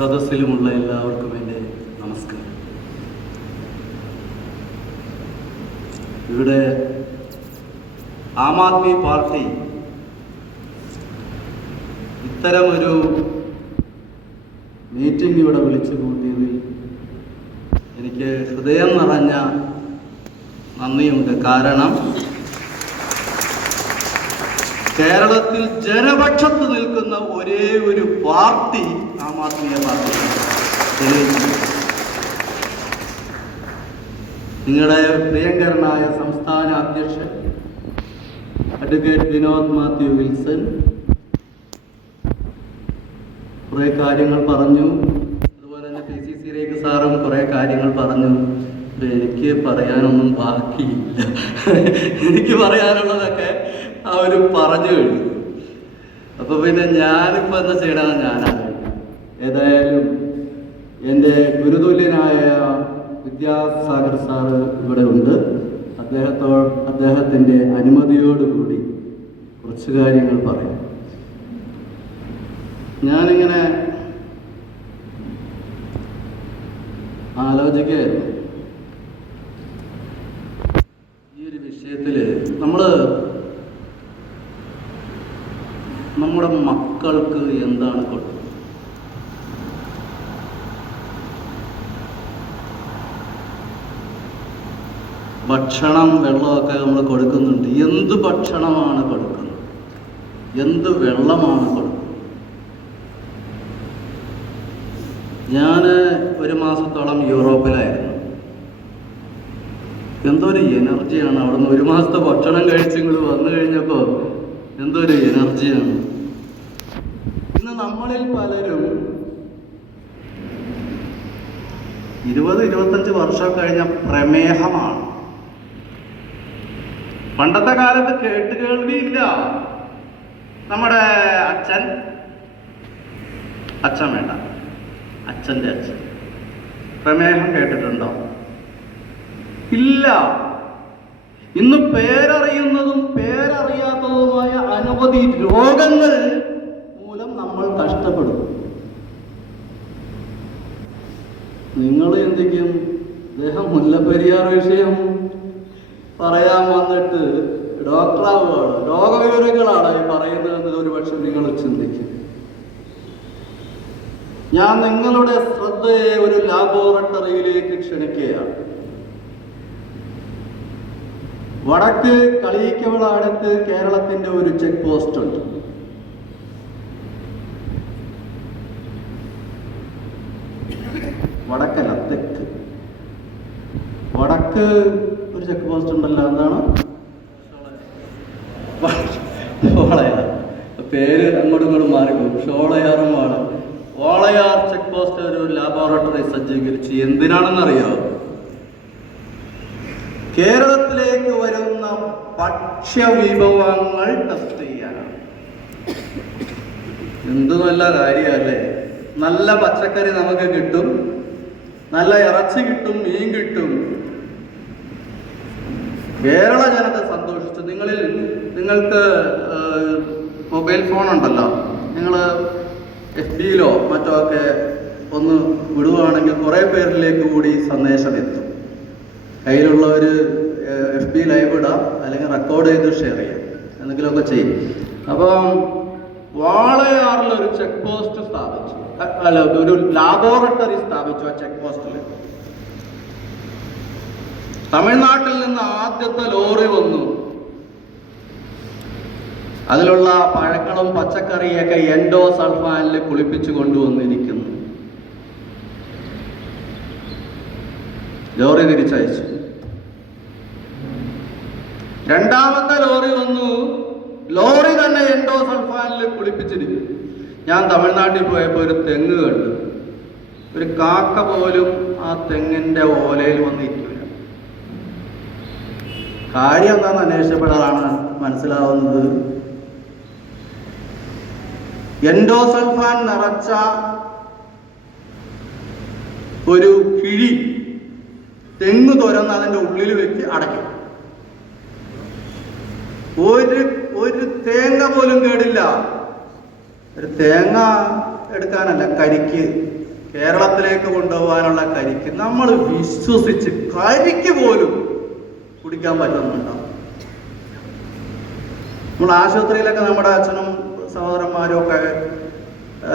സദസ്സിലുമുള്ള എല്ലാവർക്കും എൻ്റെ നമസ്കാരം. ഇവിടെ ആം ആദ്മി പാർട്ടി ഇത്തരമൊരു മീറ്റിംഗ് ഇവിടെ വിളിച്ചു കൂട്ടിയതിൽ എനിക്ക് ഹൃദയം നിറഞ്ഞ നന്ദിയുണ്ട്. കാരണം കേരളത്തിൽ ജനപക്ഷത്ത് നിൽക്കുന്ന ഒരേ ഒരു പാർട്ടി ആം ആദ്മി പാർട്ടി. നിങ്ങളുടെ പ്രിയങ്കരനായ സംസ്ഥാന അധ്യക്ഷൻ അഡ്വക്കേറ്റ് വിനോദ് മാത്യു വിൽസൺ കുറേ കാര്യങ്ങൾ പറഞ്ഞു. അതുപോലെ തന്നെ PCC രേഖ സാറും കുറേ കാര്യങ്ങൾ പറഞ്ഞു. എനിക്ക് പറയാനൊന്നും ബാക്കിയില്ല. എനിക്ക് പറയാനുള്ളതൊക്കെ അവർ പറഞ്ഞു കഴിഞ്ഞു. അപ്പോൾ പിന്നെ ഞാനിപ്പോൾ എന്താ ചെയ്യണമെന്ന് ഞാനാണ്. ഏതായാലും എൻ്റെ ഗുരുതുല്യനായ വിദ്യാസാഗർ സാറ് ഇവിടെ ഉണ്ട്. അദ്ദേഹത്തിൻ്റെ അനുമതിയോടുകൂടി കുറച്ച് കാര്യങ്ങൾ പറയാം. ഞാനിങ്ങനെ ആലോചിക്കുകയായിരുന്നു ഈ ഒരു വിഷയത്തിൽ. നമ്മുടെ മക്കൾക്ക് എന്താണ് കൊടുക്കുന്നത്? ഭക്ഷണം, വെള്ളമൊക്കെ നമ്മൾ കൊടുക്കുന്നുണ്ട്. എന്ത് ഭക്ഷണമാണ് കൊടുക്കുന്നത്? എന്ത് വെള്ളമാണ് കൊടുക്കുന്നത്? ഞാൻ ഒരു മാസത്തോളം യൂറോപ്പിലായിരുന്നു. എന്തൊരു എനർജിയാണ് അവിടെ നിന്ന്. ഒരു മാസത്തെ ഭക്ഷണം കഴിച്ചിങ്ങോട്ട് വന്നു കഴിഞ്ഞപ്പോൾ എന്തൊരു എനർജിയാണ്. ഇന്ന് നമ്മളിൽ പലരും 20-25 വർഷം കഴിഞ്ഞ പ്രമേഹമാണ്. പണ്ടത്തെ കാലത്ത് കേൾവിയില്ല. നമ്മുടെ അച്ഛൻ വേണ്ട, അച്ഛൻ്റെ അച്ഛൻ പ്രമേഹം കേട്ടിട്ടുണ്ടോ? ഇല്ല. ഇന്ന് പേരറിയുന്നതും പേരറിയാത്തതുമായ അനവധി രോഗങ്ങൾ മൂലം നമ്മൾ കഷ്ടപ്പെടും. നിങ്ങൾ എന്തെങ്കിലും അദ്ദേഹം മുല്ലപ്പെരിയാർ വിഷയം പറയാൻ വന്നിട്ട് ഡോക്ടറാവുകയാണ്, രോഗവിവരങ്ങളാണ് ഈ പറയുന്നതെന്ന് ഒരുപക്ഷെ നിങ്ങൾ ചിന്തിക്കും. ഞാൻ നിങ്ങളുടെ ശ്രദ്ധയെ ഒരു ലാബോറട്ടറിയിലേക്ക് ക്ഷണിക്കുകയാണ്. വടക്ക് കളിയിക്കവള അടുത്ത് കേരളത്തിന്റെ ഒരു ചെക്ക് പോസ്റ്റ് ഉണ്ട്. വടക്കല്ല, തെക്ക്. വടക്ക് ഒരു ചെക്ക് പോസ്റ്റ് ഉണ്ടല്ലോ. എന്താണ്? ഷോളയാർ. പേര് അങ്ങോട്ടും ഇങ്ങോട്ടും മാറിപ്പോകും. ഷോളയാറുമാണ്. വാളയാർ ചെക്ക് പോസ്റ്റ് ഒരു ലാബോറട്ടറി സജ്ജീകരിച്ച് എന്തിനാണെന്നറിയോ? കേരളത്തിലേക്ക് വരുന്ന ഭക്ഷ്യവിഭവങ്ങൾ ടെസ്റ്റ് ചെയ്യാനാണ്. എന്ത് നല്ല കാര്യമല്ലേ! നല്ല പച്ചക്കറി നമുക്ക് കിട്ടും, നല്ല ഇറച്ചി കിട്ടും, മീൻ കിട്ടും. കേരള ജനത സന്തോഷിച്ചു. നിങ്ങൾക്ക് മൊബൈൽ ഫോൺ ഉണ്ടല്ലോ, നിങ്ങൾ FB-യിലോ മറ്റോ ഒക്കെ ഒന്ന് വിടുകയാണെങ്കിൽ കുറേ പേരിലേക്ക് കൂടി സന്ദേശം എത്തും. കയ്യിലുള്ളവർ FB ലൈവ് ഇടാം, അല്ലെങ്കിൽ റെക്കോർഡ് ചെയ്ത് ഷെയർ ചെയ്യാം, എന്തെങ്കിലുമൊക്കെ ചെയ്യും. അപ്പം വാളയാറിലൊരു ചെക്ക് പോസ്റ്റ് സ്ഥാപിച്ചു, ഒരു ലാബോറട്ടറി സ്ഥാപിച്ചു. ആ ചെക്ക് പോസ്റ്റിൽ തമിഴ്നാട്ടിൽ നിന്ന് ആദ്യത്തെ ലോറി വന്നു. അതിലുള്ള പഴങ്ങളും പച്ചക്കറിയൊക്കെ എൻഡോസൾഫാനിൽ കുളിപ്പിച്ചു കൊണ്ടുവന്നിരിക്കുന്നു. ലോറി തിരിച്ചയച്ചു. രണ്ടാമത്തെ ലോറി വന്നു. ലോറി തന്നെ എൻഡോസൾഫാനിൽ കുളിപ്പിച്ചിരിക്കുന്നു. ഞാൻ തമിഴ്നാട്ടിൽ പോയപ്പോൾ ഒരു തെങ്ങ് കണ്ടു. ഒരു കാക്ക പോലും ആ തെങ്ങിന്റെ ഓലയിൽ വന്നിരിക്കില്ല. കാര്യം എന്താണെന്ന് അന്വേഷിച്ചപ്പോഴാണ് മനസ്സിലാവുന്നത്, എൻഡോസൾഫാൻ നിറച്ച ഒരു കിഴി തെങ്ങ് തുറന്ന് അതിൻ്റെ ഉള്ളിൽ വെച്ച് അടയ്ക്കും. ഒരു തേങ്ങ പോലും കേടില്ല. ഒരു തേങ്ങ എടുക്കാനല്ല, കരിക്ക് കേരളത്തിലേക്ക് കൊണ്ടുപോകാനുള്ള കരിക്ക് നമ്മൾ വിശ്വസിച്ച് കരിക്ക് പോലും കുടിക്കാൻ പറ്റുന്നുണ്ടോ? നമ്മൾ ആശുപത്രിയിലൊക്കെ നമ്മുടെ അച്ഛനും സഹോദരന്മാരും ഒക്കെ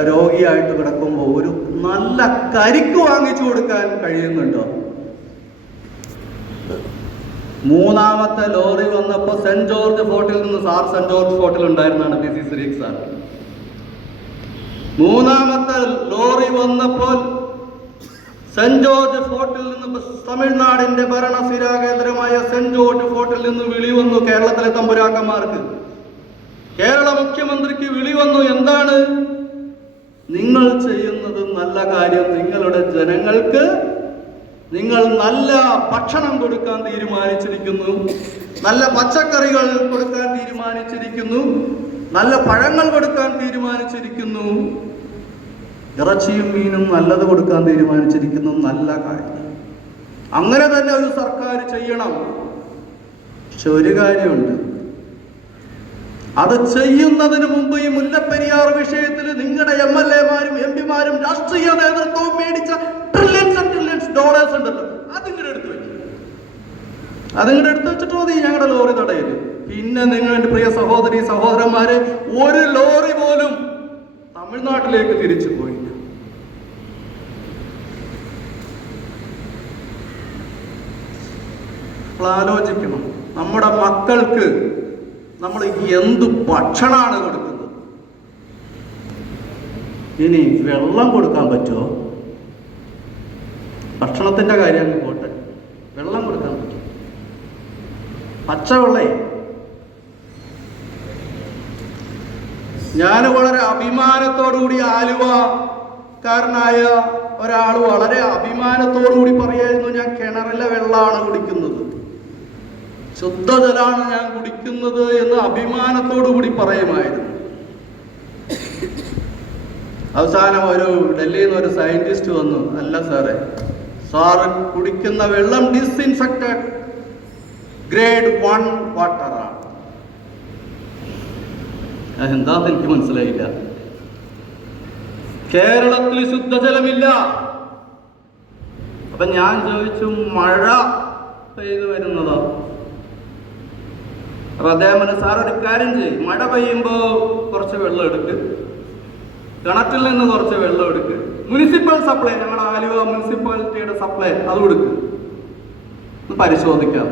രോഗിയായിട്ട് കിടക്കുമ്പോൾ ഒരു നല്ല കരിക്ക് വാങ്ങിച്ചു കൊടുക്കാൻ കഴിയുന്നുണ്ടോ? മൂന്നാമത്തെ ലോറി വന്നപ്പോൾ സെന്റ് ജോർജ് ഫോർട്ടിൽ നിന്ന് സെന്റ് ജോർജ് ഫോർട്ടിൽ ഉണ്ടായിരുന്നാണ് പി സി ശ്രീക് സാർ. മൂന്നാമത്തെ ലോറി വന്നപ്പോൾ സെന്റ് ജോർജ് ഫോർട്ടിൽ നിന്ന് തമിഴ്നാടിന്റെ ഭരണസിരാ കേന്ദ്രമായ സെന്റ് ജോർജ് ഫോർട്ടിൽ നിന്ന് വിളി വന്നു കേരളത്തിലെ തമ്പുരാക്കന്മാർക്ക്. കേരള മുഖ്യമന്ത്രിക്ക് വിളി വന്നു. എന്താണ് നിങ്ങൾ ചെയ്യുന്നത്? നല്ല കാര്യം. നിങ്ങളുടെ ജനങ്ങൾക്ക് നിങ്ങൾ നല്ല ഭക്ഷണം കൊടുക്കാൻ തീരുമാനിച്ചിരിക്കുന്നു, നല്ല പച്ചക്കറികൾ കൊടുക്കാൻ തീരുമാനിച്ചിരിക്കുന്നു, നല്ല പഴങ്ങൾ കൊടുക്കാൻ തീരുമാനിച്ചിരിക്കുന്നു, ഇറച്ചിയും മീനും നല്ലത് കൊടുക്കാൻ തീരുമാനിച്ചിരിക്കുന്നു. നല്ല കാര്യം. അങ്ങനെ തന്നെ ഒരു സർക്കാർ ചെയ്യണം. പക്ഷെ ഒരു കാര്യമുണ്ട്, അത് ചെയ്യുന്നതിന് മുമ്പ് ഈ മുല്ലപ്പെരിയാർ വിഷയത്തിൽ നിങ്ങളുടെ MLA-മാരും MP-മാരും രാഷ്ട്രീയ നേതൃത്വവും മേടിച്ച ട്രില്യൺസ് ആൻഡ് ട്രില്യൺസ് ഡോളേഴ്സ് ഉണ്ടല്ലോ, അതിങ്ങടെ എടുത്തു വെക്കും. അതിങ്ങടെ എടുത്തു വെച്ചിട്ട് മതി ഞങ്ങളുടെ ലോറി തടയല്. പിന്നെ നിങ്ങളുടെ പ്രിയ സഹോദരി സഹോദരന്മാരെ, ഒരു ലോറി പോലും തമിഴ്നാട്ടിലേക്ക് തിരിച്ചു പോയില്ല. ആലോചിക്കണം, നമ്മുടെ മക്കൾക്ക് നമ്മൾ എന്ത് ഭക്ഷണമാണ് കൊടുക്കുന്നത്? ഇനി വെള്ളം കൊടുക്കാൻ പറ്റുമോ? ഭക്ഷണത്തിന്റെ കാര്യം പോട്ടെ, വെള്ളം കൊടുക്കാൻ പറ്റും? പച്ചവെള്ളേ. ഞാൻ വളരെ അഭിമാനത്തോടുകൂടി ആലുവക്കാരനായ ഒരാൾ വളരെ അഭിമാനത്തോടുകൂടി പറയായിരുന്നു, ഞാൻ കിണറിലെ വെള്ളമാണ് കുടിക്കുന്നത്, ശുദ്ധജലമാണ് ഞാൻ കുടിക്കുന്നത് എന്ന് അഭിമാനത്തോടു കൂടി പറയുമായിരുന്നു. അവസാനം ഒരു ഡൽഹിയിൽ നിന്ന് ഒരു സയന്റിസ്റ്റ് വന്നു, അല്ല സാറ് കുടിക്കുന്ന വെള്ളം ഡിസ്ഇൻഫെക്റ്റഡ് ഗ്രേഡ് 1 വാട്ടറാണ്. എന്താന്ന് എനിക്ക് മനസ്സിലായില്ല. കേരളത്തിൽ ശുദ്ധജലമില്ല. അപ്പൊ ഞാൻ ചോദിച്ചു, മഴ പെയ്തു വരുന്നതോ? അപ്പൊ അദ്ദേഹം സാർ ഒരു കാര്യം ചെയ്യും, മഴ പെയ്യുമ്പോൾ കുറച്ച് വെള്ളം എടുക്ക്, കിണറ്റിൽ നിന്ന് കുറച്ച് വെള്ളം എടുക്ക്, മുനിസിപ്പൽ സപ്ലൈ, ഞങ്ങളുടെ ആലുവ മുനിസിപ്പാലിറ്റിയുടെ സപ്ലൈ അത് കൊടുക്ക്, പരിശോധിക്കാം.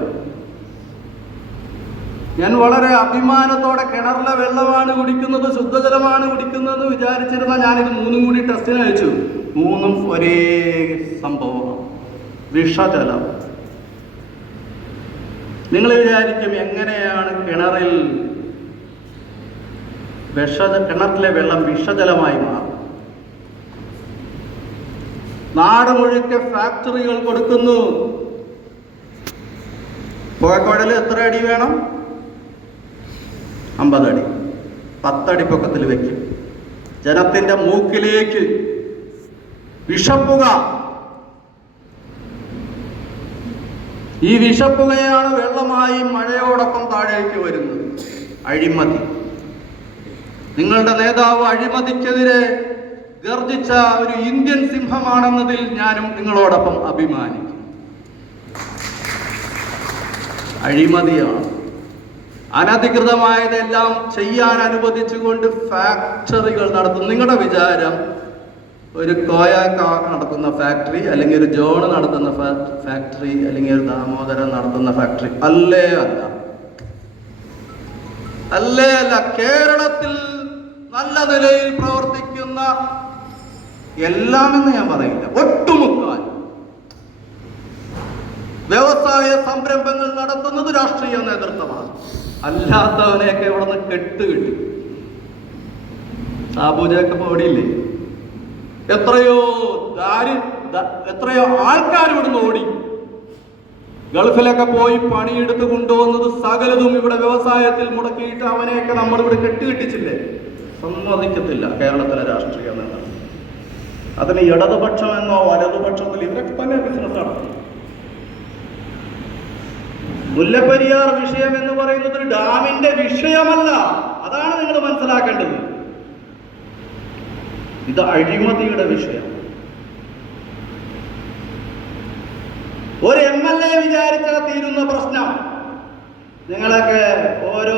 ഞാൻ വളരെ അഭിമാനത്തോടെ കിണറിലെ വെള്ളമാണ് കുടിക്കുന്നത്, ശുദ്ധജലമാണ് കുടിക്കുന്നത് വിചാരിച്ചിരുന്ന ഞാനിത് 3 കൂടി ടെസ്റ്റിന് അയച്ചു. 3 ഒരേ സംഭവമാണ്, വിഷജലം. നിങ്ങൾ വിചാരിക്കും എങ്ങനെയാണ് കിണറിലെ വെള്ളം വിഷജലമായി മാറും? നാട് മുഴുക്കെ ഫാക്ടറികൾ കൊടുക്കുന്നു. പുഴക്കുഴൽ എത്ര അടി വേണം? 50 അടി, 10 അടി പൊക്കത്തിൽ വെക്കും. ജനത്തിന്റെ മൂക്കിലേക്ക് വിഷപ്പുക. ഈ വിഷപ്പുകയാണ് വെള്ളമായി മഴയോടൊപ്പം താഴേക്ക് വരുന്നത്. അഴിമതി. നിങ്ങളുടെ നേതാവ് അഴിമതിക്കെതിരെ ഗർജിച്ച ഒരു ഇന്ത്യൻ സിംഹമാണെന്നതിൽ ഞാനും നിങ്ങളോടൊപ്പം അഭിമാനിക്കും. അഴിമതിയാണ്. അനധികൃതമായതെല്ലാം ചെയ്യാൻ അനുവദിച്ചുകൊണ്ട് ഫാക്ടറികൾ നടത്തും. നിങ്ങളുടെ വിചാരം ഒരു കോയാക്ക നടത്തുന്ന ഫാക്ടറി, അല്ലെങ്കിൽ ഒരു ജോൺ നടത്തുന്ന ഫാക്ടറി, അല്ലെങ്കിൽ ഒരു ദാമോദരൻ നടത്തുന്ന ഫാക്ടറി അല്ലേ? അല്ല. കേരളത്തിൽ നല്ല നിലയിൽ പ്രവർത്തിക്കുന്ന എല്ലാമെന്ന് ഞാൻ പറയില്ല, ഒട്ടുമുക്കാൽ വ്യവസായ സംരംഭങ്ങൾ നടത്തുന്നത് രാഷ്ട്രീയ നേതൃത്വമാണ്. അല്ലാത്തവനെയൊക്കെ ഇവിടെ നിന്ന് കെട്ടുകിട്ടി. സാബു ജേക്കബ് ഓടിയില്ലേ? എത്രയോ ആൾക്കാർ ഇവിടുന്ന് ഓടി. ഗൾഫിലൊക്കെ പോയി പണിയെടുത്ത് കൊണ്ടുവന്നത് സകലതും ഇവിടെ വ്യവസായത്തിൽ മുടക്കിയിട്ട് അവനെയൊക്കെ നമ്മളിവിടെ കെട്ടുകെട്ടിച്ചില്ലേ? സമ്മതിക്കത്തില്ല കേരളത്തിലെ രാഷ്ട്രീയ നേതാക്കൾ. അതിന് ഇടതുപക്ഷമെന്നോ വലതുപക്ഷത്തിൽ ഇവരൊക്കെ തന്നെ ബിസിനസ് നടത്തും. മുല്ലപ്പെരിയാർ വിഷയം എന്ന് പറയുന്നത് ഡാമിന്റെ വിഷയമല്ല. അതാണ് നിങ്ങൾ മനസ്സിലാക്കേണ്ടത്. ഇത് അഴിമതിയുടെ വിഷയം. MLA വിചാരിച്ചാൽ തീരുന്ന പ്രശ്നം. നിങ്ങളൊക്കെ ഓരോ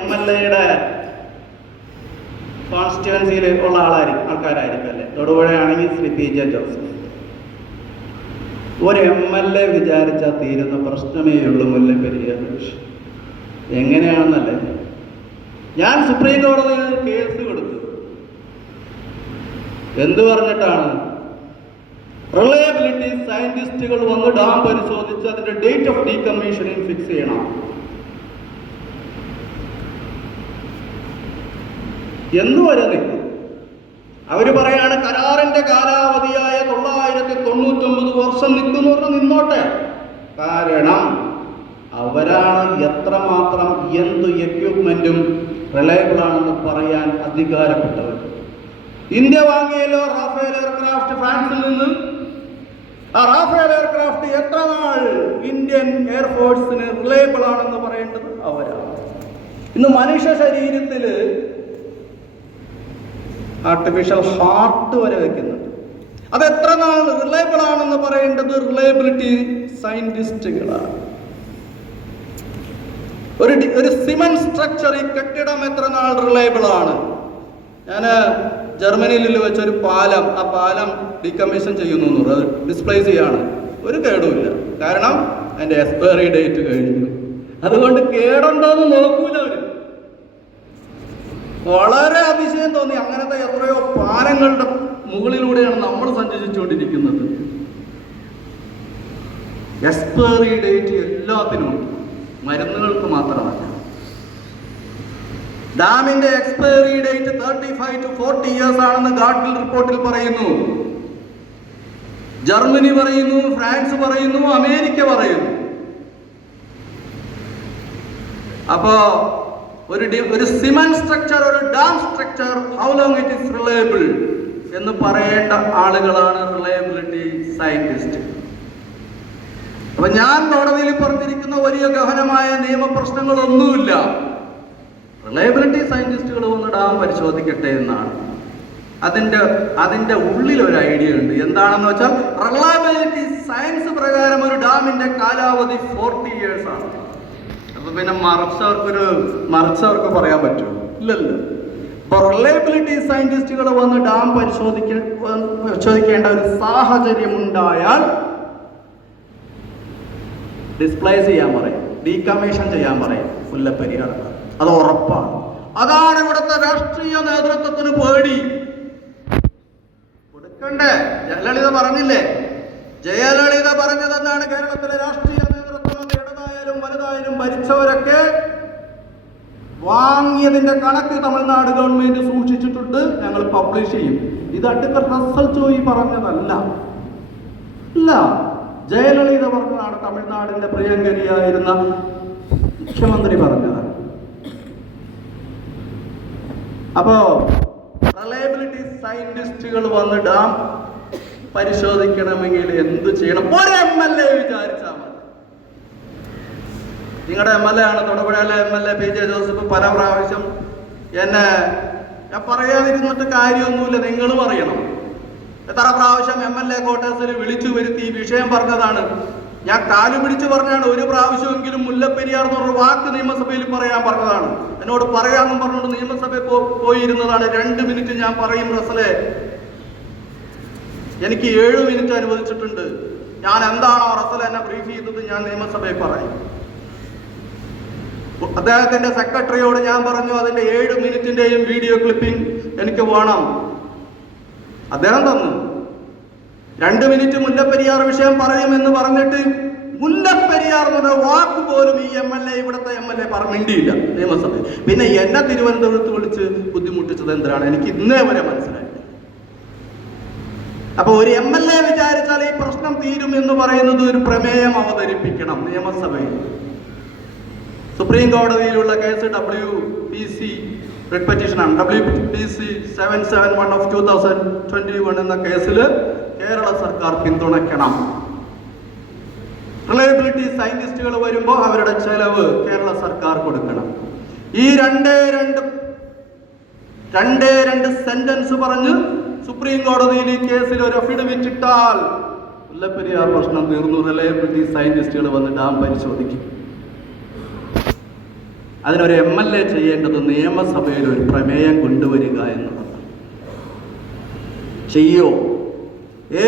MLAയുടെ കോൺസ്റ്റിറ്റ്യുവൻസിയിൽ ഉള്ള ആൾക്കാരായിരിക്കും അല്ലേ? തൊടുപുഴയാണെങ്കിൽ ശ്രീ PJ ജോസഫ്. ഒരു MLA വിചാരിച്ചാൽ തീരുന്ന പ്രശ്നമേ ഉള്ളൂ മുല്ലപ്പെരിയാർ വിഷയം. എങ്ങനെയാണെന്നല്ലേ, ഞാൻ സുപ്രീം കോടതിയിൽ കേസ് കൊടുത്തു. എന്തു പറഞ്ഞിട്ടാണ്? റിലയബിലിറ്റി സയന്റിസ്റ്റുകൾ വന്ന് ഡാം പരിശോധിച്ച് അതിന്റെ ഡേറ്റ് ഓഫ് ഡീകമ്മീഷനിങ് ഫിക്സ് ചെയ്യണം എന്നുവരെ നിൽക്കും. അവര് പറയാണ് കരാറിന്റെ കാലാവധിയായ 999 വർഷം നിൽക്കുന്നു പറഞ്ഞാൽ നിന്നോട്ടെ. കാരണം അവരാണ് എത്രമാത്രം എന്ത് എക്യുപ്മെന്റും റിലയബിൾ ആണെന്ന് പറയാൻ അധികാരപ്പെട്ടവർ. ഇന്ത്യ വാങ്ങിയല്ലോ റാഫേൽ എയർക്രാഫ്റ്റ് ഫ്രാൻസിൽ നിന്ന്. ആ റാഫേൽ എയർക്രാഫ്റ്റ് എത്ര നാൾ ഇന്ത്യൻ എയർഫോഴ്സിന് റിലയബിൾ ആണെന്ന് പറയേണ്ടത് അവരാണ്. ഇന്ന് മനുഷ്യ ശരീരത്തിൽ ആർട്ടിഫിഷ്യൽ ഹാർട്ട് വരെ വെക്കുന്നുണ്ട്. അത് എത്ര നാൾ റിലയബിൾ ആണെന്ന് പറയേണ്ടത് റിലയബിലിറ്റി സയന്റിസ്റ്റുകളാണ്. ഒരു സിമന്റ് സ്ട്രക്ചർ, ഈ കെട്ടിടം എത്ര നാൾ റിലയബിൾ ആണ്? ഞാൻ ജർമ്മനിയിൽ വെച്ചൊരു പാലം, ആ പാലം ഡീകമ്മീഷൻ ചെയ്യുന്നു, അത് ഡിസ്പ്ലേസ് ചെയ്യാണ്. ഒരു കേടുമില്ല, കാരണം അതിന്റെ എക്സ്പയറി ഡേറ്റ് കഴിഞ്ഞു. അതുകൊണ്ട് കേടുണ്ടോന്ന് നോക്കൂല അവര്. വളരെ അതിശയം തോന്നി. അങ്ങനത്തെ എത്രയോ പാലങ്ങളുടെ മുകളിലൂടെയാണ് നമ്മൾ സഞ്ചരിച്ചുകൊണ്ടിരിക്കുന്നത്. എക്സ്പയറി ഡേറ്റ് എല്ലാത്തിനും, മരുന്നുകൾക്ക് മാത്രമല്ല. ഡാമിന്റെ എക്സ്പയറി ഡേറ്റ് 35 to 40 years ആണെന്ന് ഗാഡ്ഗിൽ റിപ്പോർട്ടിൽ പറയുന്നു. ജർമ്മനി പറയുന്നു, ഫ്രാൻസ് പറയുന്നു, അമേരിക്ക പറയുന്നു. അപ്പോ ഒരു സിമന്റ് സ്ട്രക്ചർ, ഒരു dam structure, how long it is reliable എന്ന് പറയേണ്ട ആളുകളാണ് റിലയബിലിറ്റി സയന്റിസ്റ്റ്. അപ്പൊ ഞാൻ കോടതിയിൽ പറഞ്ഞിരിക്കുന്ന വലിയ ഗഹനമായ നിയമപ്രശ്നങ്ങളൊന്നുമില്ല. റിലയബിലിറ്റി സയന്റിസ്റ്റുകൾ വന്ന് ഡാം പരിശോധിക്കട്ടെ എന്നാണ്. അതിന്റെ ഉള്ളിൽ ഒരു ഐഡിയ ഉണ്ട്. എന്താണെന്ന് വെച്ചാൽ റിലയബിലിറ്റി സയൻസ് പ്രകാരം ഒരു ഡാമിന്റെ കാലാവധി 40 years ആണ്. അപ്പൊ പിന്നെ മറിച്ചവർക്ക് പറയാൻ പറ്റുമോ? ഇല്ലല്ലോ. അപ്പൊ റിലയബിലിറ്റി സയന്റിസ്റ്റുകൾ വന്ന് ഡാം പരിശോധിക്കേണ്ട ഒരു സാഹചര്യം ഉണ്ടായാൽ ഡിസ്പ്ലേസ് ചെയ്യാൻ പറയും, ഡീകമ്മീഷൻ ചെയ്യാൻ പറയും മുല്ലപ്പെരിയാർ. അത് ഉറപ്പാണ്. അതാണ് ഇവിടുത്തെ രാഷ്ട്രീയ നേതൃത്വത്തിന് പേടി. കൊടുക്കണ്ടേ? ജയലളിത പറഞ്ഞില്ലേ? ജയലളിത പറഞ്ഞതെന്താണ്? കേരളത്തിലെ രാഷ്ട്രീയ നേതൃത്വം ഇടതായാലും വലുതായാലും ഭരിച്ചവരൊക്കെ വാങ്ങിയതിന്റെ കണക്ക് തമിഴ്നാട് ഗവൺമെന്റ് സൂക്ഷിച്ചിട്ടുണ്ട്, ഞങ്ങൾ പബ്ലിഷ് ചെയ്യും. ഇത് അഡ്വക്കേറ്റ് റസ്സൽ ചോയി പറഞ്ഞതല്ല. ഇല്ല, ജയലളിത പറഞ്ഞതാണ്. തമിഴ്നാടിന്റെ പ്രിയങ്കരിയായിരുന്ന മുഖ്യമന്ത്രി പറഞ്ഞതാണ്. അപ്പോ റിലയബിലിറ്റി സയന്റിസ്റ്റുകൾ വന്ന് ഡാം പരിശോധിക്കണമെങ്കിൽ എന്ത് ചെയ്യണം? ഒരു MLA വിചാരിച്ചാൽ മതി. നിങ്ങളുടെ MLA ആണ് തൊടുപുഴയിലെ MLA PJ ജോസഫ്. പല പ്രാവശ്യം ഞാൻ പറയാതിരുന്നിട്ട് കാര്യമൊന്നുമില്ല, നിങ്ങളും അറിയണം. എത്ര പ്രാവശ്യം MLA ക്വാർട്ടേഴ്സിൽ വിളിച്ചു വരുത്തി ഈ വിഷയം പറഞ്ഞതാണ്. ഞാൻ കാലു പിടിച്ച് പറഞ്ഞാണ്. ഒരു പ്രാവശ്യമെങ്കിലും മുല്ലപ്പെരിയാർ എന്നൊരു വാക്ക് നിയമസഭയിൽ പറയാൻ പറഞ്ഞതാണ്. എന്നോട് പറയാമെന്നും പറഞ്ഞുകൊണ്ട് നിയമസഭയിൽ പോയിരുന്നതാണ്. 2 മിനിറ്റ് ഞാൻ പറയും റസലെ, എനിക്ക് 7 മിനിറ്റ് അനുവദിച്ചിട്ടുണ്ട്. ഞാൻ എന്താണോ റസൽ എന്നെ ബ്രീഫ് ചെയ്തത് ഞാൻ നിയമസഭയിൽ പറയും. അദ്ദേഹത്തിന്റെ സെക്രട്ടറിയോട് ഞാൻ പറഞ്ഞു അതിന്റെ 7 മിനിറ്റിന്റെയും വീഡിയോ ക്ലിപ്പിംഗ് എനിക്ക് വേണം. അദ്ദേഹം തന്നു. 2 മിനിറ്റ് മുല്ലപ്പെരിയാർ വിഷയം പറയുമെന്ന് പറഞ്ഞിട്ട് മുല്ലപ്പെരിയാർ എന്നൊരു വാക്ക് പോലും ഈ ഇവിടുത്തെ MLA മിണ്ടിയില്ല നിയമസഭയിൽ. പിന്നെ എന്നെ തിരുവനന്തപുരത്ത് വിളിച്ച് ബുദ്ധിമുട്ടിച്ചത് എന്തിനാണ് എനിക്ക് ഇന്നേ വരെ മനസ്സിലായി. അപ്പൊ ഒരു MLA വിചാരിച്ചാൽ ഈ പ്രശ്നം തീരും എന്ന് പറയുന്നത് ഒരു പ്രമേയം അവതരിപ്പിക്കണം നിയമസഭയിൽ. സുപ്രീം കോടതിയിലുള്ള കേസ് WPC റിട്ട് പെറ്റീഷനാണ്. WPC 771 of 2021 എന്ന കേസിൽ കേരള സർക്കാർ പിന്തുണയ്ക്കണം. റിലയബിലിറ്റി സയന്റിസ്റ്റുകൾ വരുമ്പോൾ അവരുടെ ചെലവ് കേരള സർക്കാർ കൊടുക്കണം. ഈ രണ്ടേ രണ്ട് സെന്റൻസ് പറഞ്ഞ് സുപ്രീം കോടതിയിൽ ഈ കേസിൽ ഒരു അഫിഡവിറ്റ് ഇട്ടാൽ മുല്ലപ്പെരിയാർ പ്രശ്നം തീർന്നു, റിലയബിലിറ്റി സയന്റിസ്റ്റുകൾ വന്ന് ഡാം പരിശോധിക്കും. അതിനൊരു MLA ചെയ്യേണ്ടത് നിയമസഭയിൽ ഒരു പ്രമേയം കൊണ്ടുവരിക എന്നുള്ളത്. ചെയ്യോ?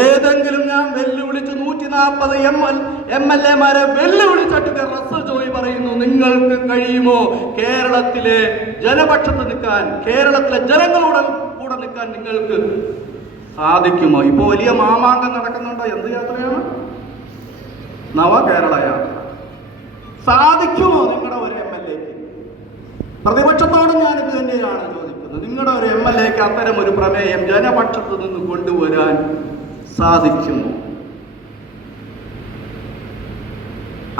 ഏതെങ്കിലും ഞാൻ വെല്ലുവിളിച്ച് 140 MLA-മാരെ വെല്ലുവിളിച്ചിട്ട് റസൽ ജോയി പറയുന്നു, നിങ്ങൾക്ക് കഴിയുമോ കേരളത്തിലെ ജനപക്ഷത്ത് നിൽക്കാൻ, കേരളത്തിലെ ജനങ്ങളോട് കൂടെ നിൽക്കാൻ നിങ്ങൾക്ക് സാധിക്കുമോ? ഇപ്പൊ വലിയ മാമാങ്കം നടക്കുന്നുണ്ടോ? എന്ത് യാത്രയാണ്? നവകേരള യാത്ര. സാധിക്കുമോ നിങ്ങളുടെ ഒരു MLA-ക്ക്? പ്രതിപക്ഷത്തോട് ഞാനിത് തന്നെയാണ് ചോദിക്കുന്നത്. നിങ്ങളുടെ ഒരു MLA-ക്ക് അത്തരം ഒരു പ്രമേയം ജനപക്ഷത്ത് നിന്ന് കൊണ്ടുവരാൻ സാധിക്കുമോ?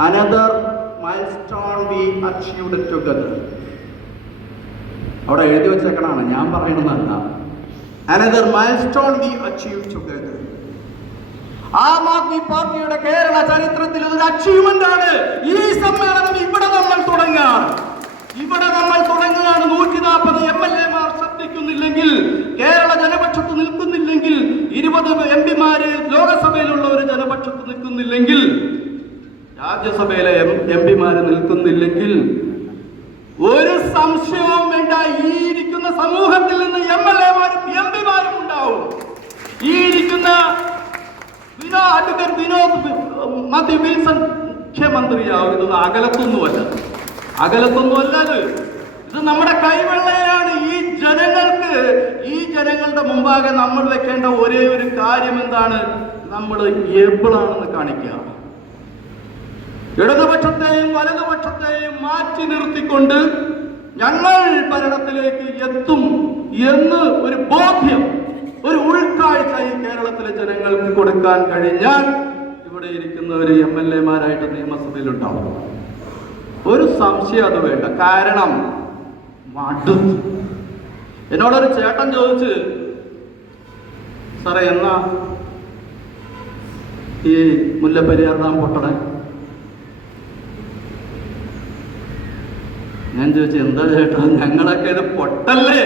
Another milestone we achieved together. അവിടെ എഴുതി വെച്ചേക്കണാണ്, ഞാൻ പറയുന്നതല്ല. Another milestone we achieved together. Aam Aadmi പാർട്ടിയുടെ കേരള ചരിത്രത്തിൽ ഒരു അച്ചീവ്മെന്റ് ആണ് ഈ സമ്മേളനം. ഇവിടെ നമ്മൾ തുടങ്ങുകയാണ്. 140 MLA-മാർ ശബ്ദിക്കുന്നില്ലെങ്കിൽ, കേരള ജനപക്ഷത്ത് നിൽക്കുന്നില്ലെങ്കിൽ, 20 MP-മാര് ലോകസഭയിലുള്ള ഒരു ജനപക്ഷത്ത് നിൽക്കുന്നില്ലെങ്കിൽ, രാജ്യസഭയിലെ MP-മാര് നിൽക്കുന്നില്ലെങ്കിൽ, ഒരു സംശയവും വേണ്ട, ഈ ഇരിക്കുന്ന സമൂഹത്തിൽ നിന്ന് MLA-മാരും MP-മാരും ഉണ്ടാവും. ഈ ഇരിക്കുന്ന വിനോദ് മധ്യ വിൽസൺ മുഖ്യമന്ത്രിയാവും. ഇതൊന്നും അകലത്തൊന്നുമല്ല. ഇത് നമ്മുടെ കൈവെള്ളയാണ്. ഈ ജനങ്ങളുടെ മുമ്പാകെ നമ്മൾ വെക്കേണ്ട ഒരേ ഒരു കാര്യം എന്താണ്? നമ്മൾ എബിളാണെന്ന് കാണിക്കുക. ഇടതുപക്ഷത്തെയും വലതുപക്ഷത്തെയും മാറ്റി നിർത്തിക്കൊണ്ട് ഞങ്ങൾ ഭരണത്തിലേക്ക് എത്തും എന്ന് ഒരു ബോധ്യം, ഒരു ഉൾക്കാഴ്ച ഈ കേരളത്തിലെ ജനങ്ങൾക്ക് കൊടുക്കാൻ കഴിഞ്ഞാൽ ഇവിടെ ഇരിക്കുന്നവർ MLA-മാരായിട്ട് നിയമസഭയിലുണ്ടാവും. ഒരു സംശയം അത് വേണ്ട. കാരണം മടുത്തു. എന്നോടൊരു ചേട്ടൻ ചോദിച്ച്, സാറേ എന്നാ ഈ മുല്ലപ്പെരിയാർ ഡാം പൊട്ടണേ? ഞാൻ ചോദിച്ചു, എന്താ ചേട്ടാ, ഞങ്ങളൊക്കെ ഇത് പൊട്ടല്ലേ?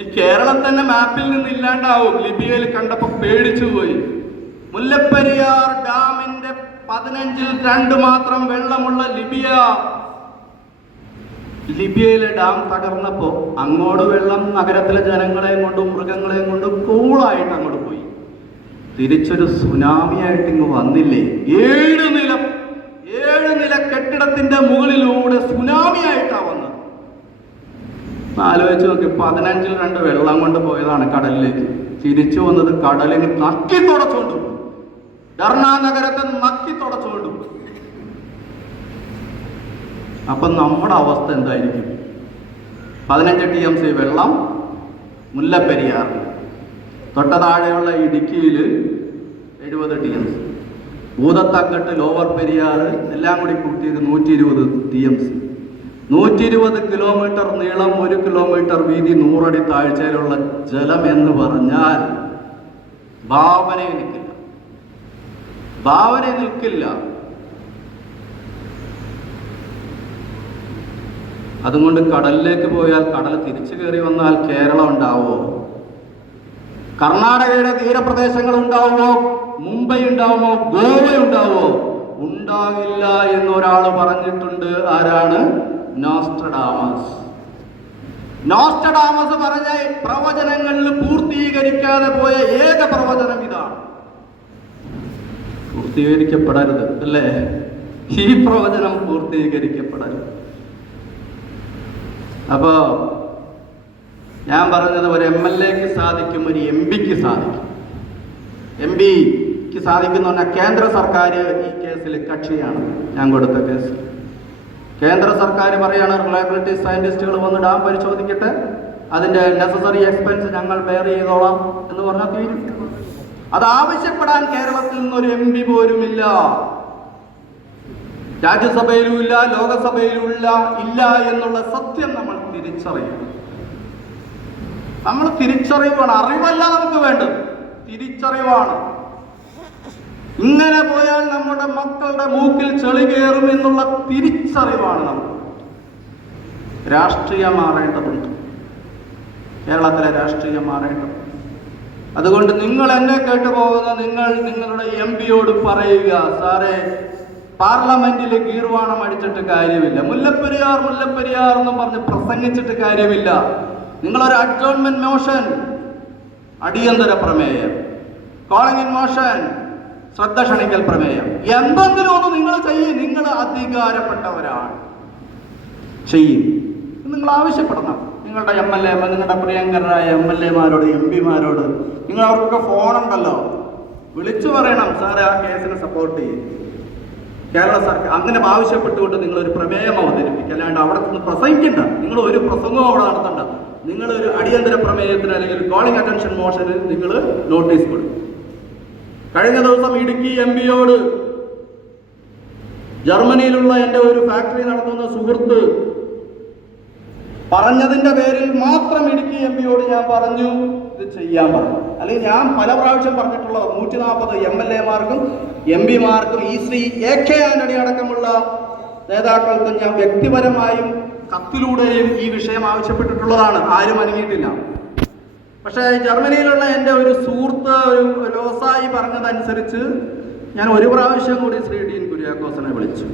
ഈ കേരളം തന്നെ മാപ്പിൽ നിന്ന് ഇല്ലാണ്ടാവും. ലിബിയയിൽ കണ്ടപ്പോ പേടിച്ചു പോയി. മുല്ലപ്പെരിയാർ ഡാമിന്റെ 15-ൽ 2 മാത്രം വെള്ളമുള്ള ലിബിയയിലെ ഡാം തകർന്നപ്പോ അങ്ങോട്ട് വെള്ളം നഗരത്തിലെ ജനങ്ങളെയും കൊണ്ടും മൃഗങ്ങളെയും കൊണ്ടും കൂളായിട്ട് അങ്ങോട്ട് പോയി. തിരിച്ചൊരു സുനാമിയായിട്ട് ഇങ്ങ് വന്നില്ലേ? 7 നില കെട്ടിടത്തിന്റെ മുകളിലൂടെ സുനാമിയായിട്ടാ വന്നത്. ആലോചിച്ച് നോക്കി. 15-ൽ 2 വെള്ളം കൊണ്ട് പോയതാണ് കടലിലേക്ക്. തിരിച്ചു വന്നത് കടലിന് നക്കി തുടച്ചുകൊണ്ടു. ധർണ നഗരത്തെ നക്കി തുടച്ചുകൊണ്ടു. അപ്പൊ നമ്മുടെ അവസ്ഥ എന്തായിരിക്കും? 15 TMC വെള്ളം മുല്ലപ്പെരിയാർ, തൊട്ട താഴെയുള്ള ഇടുക്കിയിൽ 70 TMC, ഭൂതത്തക്കെട്ട്, ലോവർ പെരിയാർ എല്ലാം കൂടി കൂട്ടിയത് 120 TMC. 120 കിലോമീറ്റർ നീളം, 1 കിലോമീറ്റർ വീതി, 100 അടി താഴ്ചയിലുള്ള ജലം എന്ന് പറഞ്ഞാൽ ഭാവനയിൽ നിൽക്കില്ല. അതുകൊണ്ട് കടലിലേക്ക് പോയാൽ, കടൽ തിരിച്ചു കയറി വന്നാൽ കേരളം ഉണ്ടാവോ? കർണാടകയുടെ തീരപ്രദേശങ്ങൾ ഉണ്ടാവുമോ? മുംബൈ ഉണ്ടാവുമോ? ഗോവ ഉണ്ടാവോ? ഉണ്ടാകില്ല എന്നൊരാൾ പറഞ്ഞിട്ടുണ്ട്. ആരാണ്? നോസ്ട്രഡാമസ് പറഞ്ഞ പ്രവചനങ്ങളിൽ പൂർത്തീകരിക്കാതെ പോയ ഏക പ്രവചനം ഇതാണ്. പൂർത്തീകരിക്കപ്പെടരുത് അല്ലേ? ഈ പ്രവചനം പൂർത്തീകരിക്കപ്പെടരുത്. അപ്പോ ഞാൻ പറഞ്ഞത്, ഒരു MLA-ക്ക് സാധിക്കും, ഒരു MP-ക്ക് സാധിക്കും. MP-ക്ക് സാധിക്കുന്ന പറഞ്ഞാൽ കേന്ദ്ര സർക്കാർ ഈ കേസിൽ കക്ഷിയാണ്. ഞാൻ കൊടുത്ത കേസ് കേന്ദ്ര സർക്കാർ പറയാണ്, റിലയബിലിറ്റി സയന്റിസ്റ്റുകൾ വന്ന് ഡാം പരിശോധിക്കട്ടെ, അതിന്റെ നെസസറി എക്സ്പെൻസ് ഞങ്ങൾ ബെയർ ചെയ്തോളാം എന്ന് പറഞ്ഞാൽ തീരും. അത് ആവശ്യപ്പെടാൻ കേരളത്തിൽ നിന്നൊരു MP പോലുമില്ല. രാജ്യസഭയിലും ഇല്ല, ലോകസഭയിലും ഇല്ല എന്നുള്ള സത്യം നമ്മൾ തിരിച്ചറിവാണ്. അറിവല്ല നമുക്ക് വേണ്ടത്, തിരിച്ചറിവാണ്. ഇങ്ങനെ പോയാൽ നമ്മുടെ മക്കളുടെ മൂക്കിൽ ചെളി കയറും എന്നുള്ള തിരിച്ചറിവാണ് നമുക്ക്. രാഷ്ട്രീയം മാറേണ്ടതുണ്ട്, കേരളത്തിലെ രാഷ്ട്രീയം മാറേണ്ടതുണ്ട്. അതുകൊണ്ട് നിങ്ങൾ എന്നെ കേട്ടുപോകുന്ന നിങ്ങളുടെ MP-യോട് പറയുക, സാറേ പാർലമെന്റിൽ ഗീർവാണം അടിച്ചിട്ട് കാര്യമില്ല, മുല്ലപ്പെരിയാർ എന്ന് പറഞ്ഞ് പ്രസംഗിച്ചിട്ട് കാര്യമില്ല. നിങ്ങളൊരു അഡ്ജോൺമെന്റ് മോഷൻ, അടിയന്തര പ്രമേയം, കോളിംഗ് ഇൻ മോഷൻ, ശ്രദ്ധ ക്ഷണിക്കൽ പ്രമേയം, എന്തെങ്കിലും ഒന്ന് നിങ്ങൾ ചെയ്യും. നിങ്ങൾ അധികാരപ്പെട്ടവരാണ്, ചെയ്യും. നിങ്ങൾ ആവശ്യപ്പെടണം. നിങ്ങളുടെ MLA, നിങ്ങളുടെ പ്രിയങ്കരായ MLA-മാരോട്, MP-മാരോട്, നിങ്ങൾ അവർക്കൊക്കെ ഫോണുണ്ടല്ലോ, വിളിച്ചു പറയണം, സാറേ ആ കേസിനെ സപ്പോർട്ട് ചെയ്യും. കേരള സർക്കാർ അങ്ങനെ ആവശ്യപ്പെട്ടുകൊണ്ട് നിങ്ങളൊരു പ്രമേയം അവതരിപ്പിക്കുക. അല്ലാണ്ട് അവിടെ നിന്ന് പ്രസംഗിക്കണ്ട. നിങ്ങൾ ഒരു പ്രസംഗവും അവിടെ നടത്തണ്ട. നിങ്ങളൊരു അടിയന്തര പ്രമേയത്തിന് അല്ലെങ്കിൽ കോളിംഗ് അറ്റൻഷൻ മോഷന് നിങ്ങൾ നോട്ടീസ് കൊടുക്കും. കഴിഞ്ഞ ദിവസം ഇടുക്കി MP-യോട് ജർമ്മനിയിലുള്ള എൻ്റെ ഒരു ഫാക്ടറി നടത്തുന്ന സുഹൃത്ത് പറഞ്ഞതിന്റെ പേരിൽ മാത്രം ഇടുക്കി MP-യോട് ഞാൻ പറഞ്ഞു ഇത് ചെയ്യാൻ പറഞ്ഞു. അല്ലെങ്കിൽ ഞാൻ പല പ്രാവശ്യം പറഞ്ഞിട്ടുള്ളത് 140 MLA-മാർക്കും MP-മാർക്കും ഈ ശ്രീ AK ആന്റണി അടക്കമുള്ള നേതാക്കൾക്കും ഞാൻ വ്യക്തിപരമായും കത്തിലൂടെയും ഈ വിഷയം ആവശ്യപ്പെട്ടിട്ടുള്ളതാണ്. ആരും അനങ്ങിയിട്ടില്ല. പക്ഷേ ജർമ്മനിയിലുള്ള എൻ്റെ ഒരു സുഹൃത്ത്, ഒരു വ്യവസായി പറഞ്ഞതനുസരിച്ച് ഞാൻ ഒരു പ്രാവശ്യം കൂടി ശ്രീ ഡീൻ കുര്യാക്കോസിനെ വിളിച്ചു.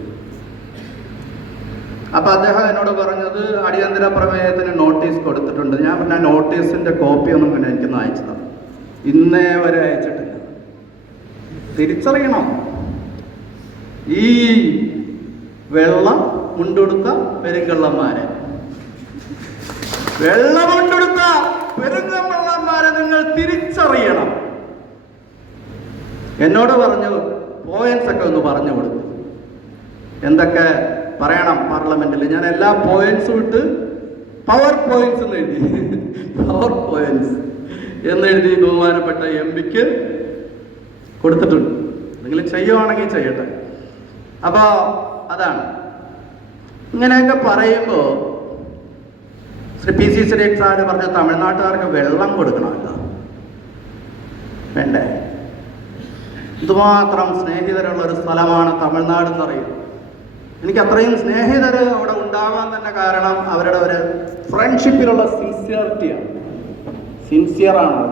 അപ്പൊ അദ്ദേഹം എന്നോട് പറഞ്ഞത് അടിയന്തര പ്രമേയത്തിന് നോട്ടീസ് കൊടുത്തിട്ടുണ്ട്. ഞാൻ പറഞ്ഞ നോട്ടീസിന്റെ കോപ്പി ഒന്നും പിന്നെ എനിക്കൊന്ന് അയച്ചതാണ്. ഇന്നേ വരെ അയച്ചിട്ടില്ല. തിരിച്ചറിയണം, ഈ വെള്ളം മുണ്ടെടുത്ത പെരുങ്കള്ളന്മാരെ, വെള്ളമുണ്ടെടുത്ത പെരുങ്കള്ളന്മാരെ നിങ്ങൾ തിരിച്ചറിയണം. എന്നോട് പറഞ്ഞു പോയിന്റ്സ് ഒക്കെ ഒന്ന് പറഞ്ഞു കൊടുക്കും, എന്തൊക്കെ പറയണം പാർലമെന്റിൽ. ഞാൻ എല്ലാ പോയിന്റ്സും ഇട്ട് പവർ പോയിന്റ്സ് എന്ന് എഴുതി, പവർ പോയിന്റ്സ് എന്നെഴുതി ബഹുമാനപ്പെട്ട MP-ക്ക് കൊടുത്തിട്ടുണ്ട്. എന്തെങ്കിലും ചെയ്യുവാണെങ്കിൽ ചെയ്യട്ടെ. അപ്പോൾ അതാണ്. ഇങ്ങനെയൊക്കെ പറയുമ്പോൾ ശ്രീ PC സുരേഷ് സാറ് പറഞ്ഞ തമിഴ്നാട്ടുകാർക്ക് വെള്ളം കൊടുക്കണമല്ലോ, വേണ്ടേ? ഇതുമാത്രം സ്നേഹിതരുള്ള ഒരു സ്ഥലമാണ് തമിഴ്നാട് എന്ന് പറയുന്നത്. എനിക്ക് അത്രയും സ്നേഹിതർ അവിടെ ഉണ്ടാവാൻ തന്നെ കാരണം അവരുടെ ഒരു ഫ്രണ്ട്ഷിപ്പിലുള്ള സിൻസിയറിറ്റിയാണ്. സിൻസിയറാണ് അവർ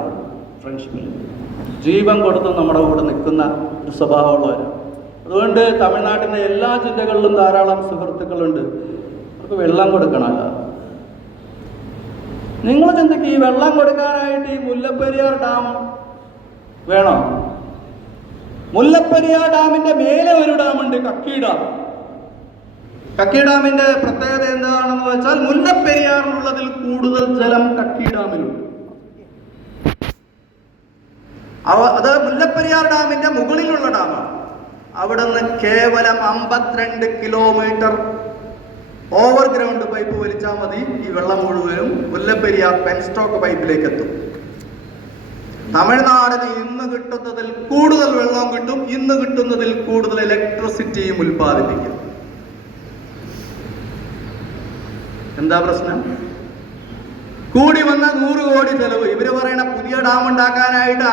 ഫ്രണ്ട്ഷിപ്പിൽ. ജീവൻ കൊടുത്ത് നമ്മുടെ കൂടെ നിൽക്കുന്ന ഒരു സ്വഭാവമുള്ളവർ. അതുകൊണ്ട് തമിഴ്നാട്ടിൻ്റെ എല്ലാ ജില്ലകളിലും ധാരാളം സുഹൃത്തുക്കളുണ്ട്. അവർക്ക് വെള്ളം കൊടുക്കണമല്ലോ. നിങ്ങൾ ചിന്തിക്ക്, ഈ വെള്ളം കൊടുക്കാനായിട്ട് ഈ മുല്ലപ്പെരിയാർ ഡാം വേണോ? മുല്ലപ്പെരിയാർ ഡാമിന്റെ മേലെ ഒരു ഡാമുണ്ട്, കക്കി ഡാം. കക്കി ഡാമിന്റെ പ്രത്യേകത എന്താണെന്ന് വെച്ചാൽ മുല്ലപ്പെരിയാറിലുള്ളതിൽ കൂടുതൽ ജലം കക്കി ഡാമിലുണ്ട്. അത് മുല്ലപ്പെരിയാർ ഡാമിന്റെ മുകളിലുള്ള ഡാമാണ്. അവിടെ നിന്ന് കേവലം 52 കിലോമീറ്റർ ഓവർഗ്രൗണ്ട് പൈപ്പ് വലിച്ചാൽ മതി, ഈ വെള്ളം മുഴുവനും മുല്ലപ്പെരിയാർ പെൻസ്റ്റോക്ക് പൈപ്പിലേക്ക് എത്തും. തമിഴ്നാടിന് ഇന്ന് കിട്ടുന്നതിൽ കൂടുതൽ വെള്ളം കിട്ടും, ഇന്ന് കിട്ടുന്നതിൽ കൂടുതൽ ഇലക്ട്രിസിറ്റിയും ഉൽപ്പാദിപ്പിക്കും. എന്താ പ്രശ്നം? കൂടി വന്ന 100 കോടി ചെലവ്. ഇവര് പറയണ പുതിയ ഡാം ഉണ്ടാക്കാനായിട്ട്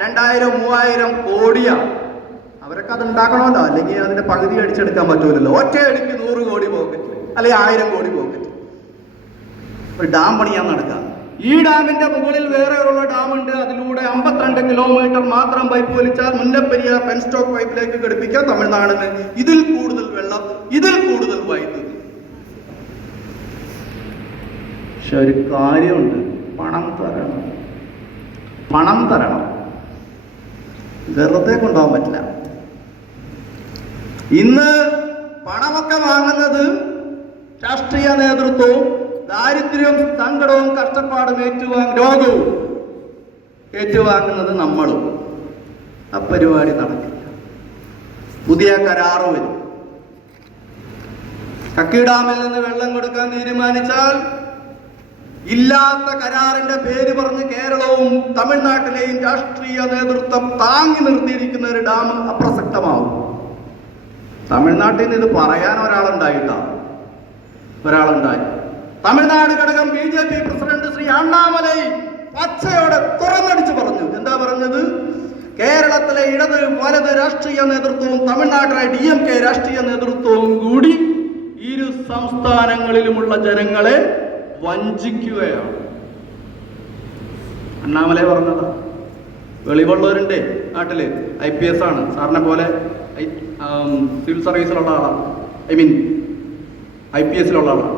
2000-3000 കോടിയാണ്. അവരൊക്കെ അത് ഉണ്ടാക്കണമല്ലോ, അല്ലെങ്കിൽ അതിന്റെ പകുതി അടിച്ചെടുക്കാൻ പറ്റൂലല്ലോ. ഒറ്റയടിക്ക് 100 കോടി പോക്കറ്റ്, അല്ലെങ്കിൽ 1000 കോടി പോക്കറ്റ് ഒരു ഡാം പണിയാൻ നടക്കാം. ഈ ഡാമിന്റെ മുകളിൽ വേറെ ഉള്ള ഡാമുണ്ട്. അതിലൂടെ 52 കിലോമീറ്റർ മാത്രം പൈപ്പ് വലിച്ചാൽ മുല്ലപ്പെരിയാർ പെൻസ്റ്റോക്ക് പൈപ്പിലേക്ക് ഘടിപ്പിക്കാം തമിഴ്നാടിന്. ഇതിൽ കൂടുതൽ വെള്ളം, ഇതിൽ കൂടുതൽ വൈദ്യുതി. പക്ഷെ ഒരു കാര്യമുണ്ട്, പണം തരണം. പണം തരണം, വെറുതെ കൊണ്ടുപോകാൻ പറ്റില്ല. ഇന്ന് പണമൊക്കെ വാങ്ങുന്നത് രാഷ്ട്രീയ നേതൃത്വവും ദാരിദ്ര്യവും സങ്കടവും കഷ്ടപ്പാടും രോഗവും ഏറ്റുവാങ്ങുന്നത് നമ്മളും. ആ പരിപാടി നടക്കില്ല. പുതിയ കരാറ് വരും. കക്കി ഡാമിൽ നിന്ന് വെള്ളം കൊടുക്കാൻ തീരുമാനിച്ചാൽ ഇല്ലാത്ത കരാറിന്റെ പേര് പറഞ്ഞ് കേരളവും തമിഴ്നാട്ടിലെയും രാഷ്ട്രീയ നേതൃത്വം താങ്ങി നിർത്തിയിരിക്കുന്ന ഒരു ഡാം അപ്രസക്തമാവും. തമിഴ്നാട്ടിൽ നിന്ന് ഇത് പറയാൻ ഒരാളുണ്ടായി. തമിഴ്നാട് ഘടകം BJP പ്രസിഡന്റ് ശ്രീ അണ്ണാമലൈ പച്ചയോടെ തുറന്നടിച്ച് പറഞ്ഞു. എന്താ പറഞ്ഞത്? കേരളത്തിലെ ഇടത് വലത് രാഷ്ട്രീയ നേതൃത്വവും തമിഴ്നാട്ടിലെ DMK രാഷ്ട്രീയ നേതൃത്വവും കൂടി ഇരു സംസ്ഥാനങ്ങളിലുമുള്ള ജനങ്ങളെ വഞ്ചിക്കുകയാണ്. അണ്ണാമലൈ പറഞ്ഞതാ. വെളിവുള്ളവരുണ്ട് നാട്ടിൽ, IPS ആണ്, സാറിനെ പോലെ സിവിൽ സർവീസിലുള്ള ആളാണ്, IPS-ലുള്ള ആളാണ്.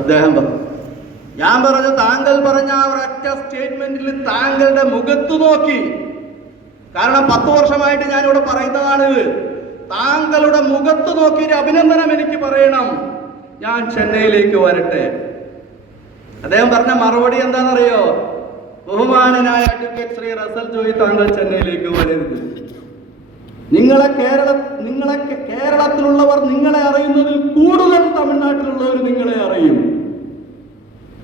അദ്ദേഹം പറഞ്ഞു, ഞാൻ പറഞ്ഞു താങ്കൾ പറഞ്ഞ ആ ഒരൊറ്റ സ്റ്റേറ്റ്മെന്റിൽ താങ്കളുടെ മുഖത്ത് നോക്കി, കാരണം 10 വർഷമായിട്ട് ഞാനിവിടെ പറയുന്നതാണ്, താങ്കളുടെ മുഖത്ത് നോക്കി ഒരു അഭിനന്ദനം എനിക്ക് പറയണം, ഞാൻ ചെന്നൈയിലേക്ക് വരട്ടെ. അദ്ദേഹം പറഞ്ഞ മറുപടി എന്താണെന്നറിയോ? ബഹുമാനനായ അഡ്വക്കേറ്റ് ശ്രീ റസൽ ജോയി, താങ്കൾ ചെന്നൈയിലേക്ക് വരരുത്. കേരളത്തിലുള്ളവർ നിങ്ങളെ അറിയുന്നതിൽ കൂടുതൽ തമിഴ്നാട്ടിലുള്ളവർ നിങ്ങളെ അറിയും.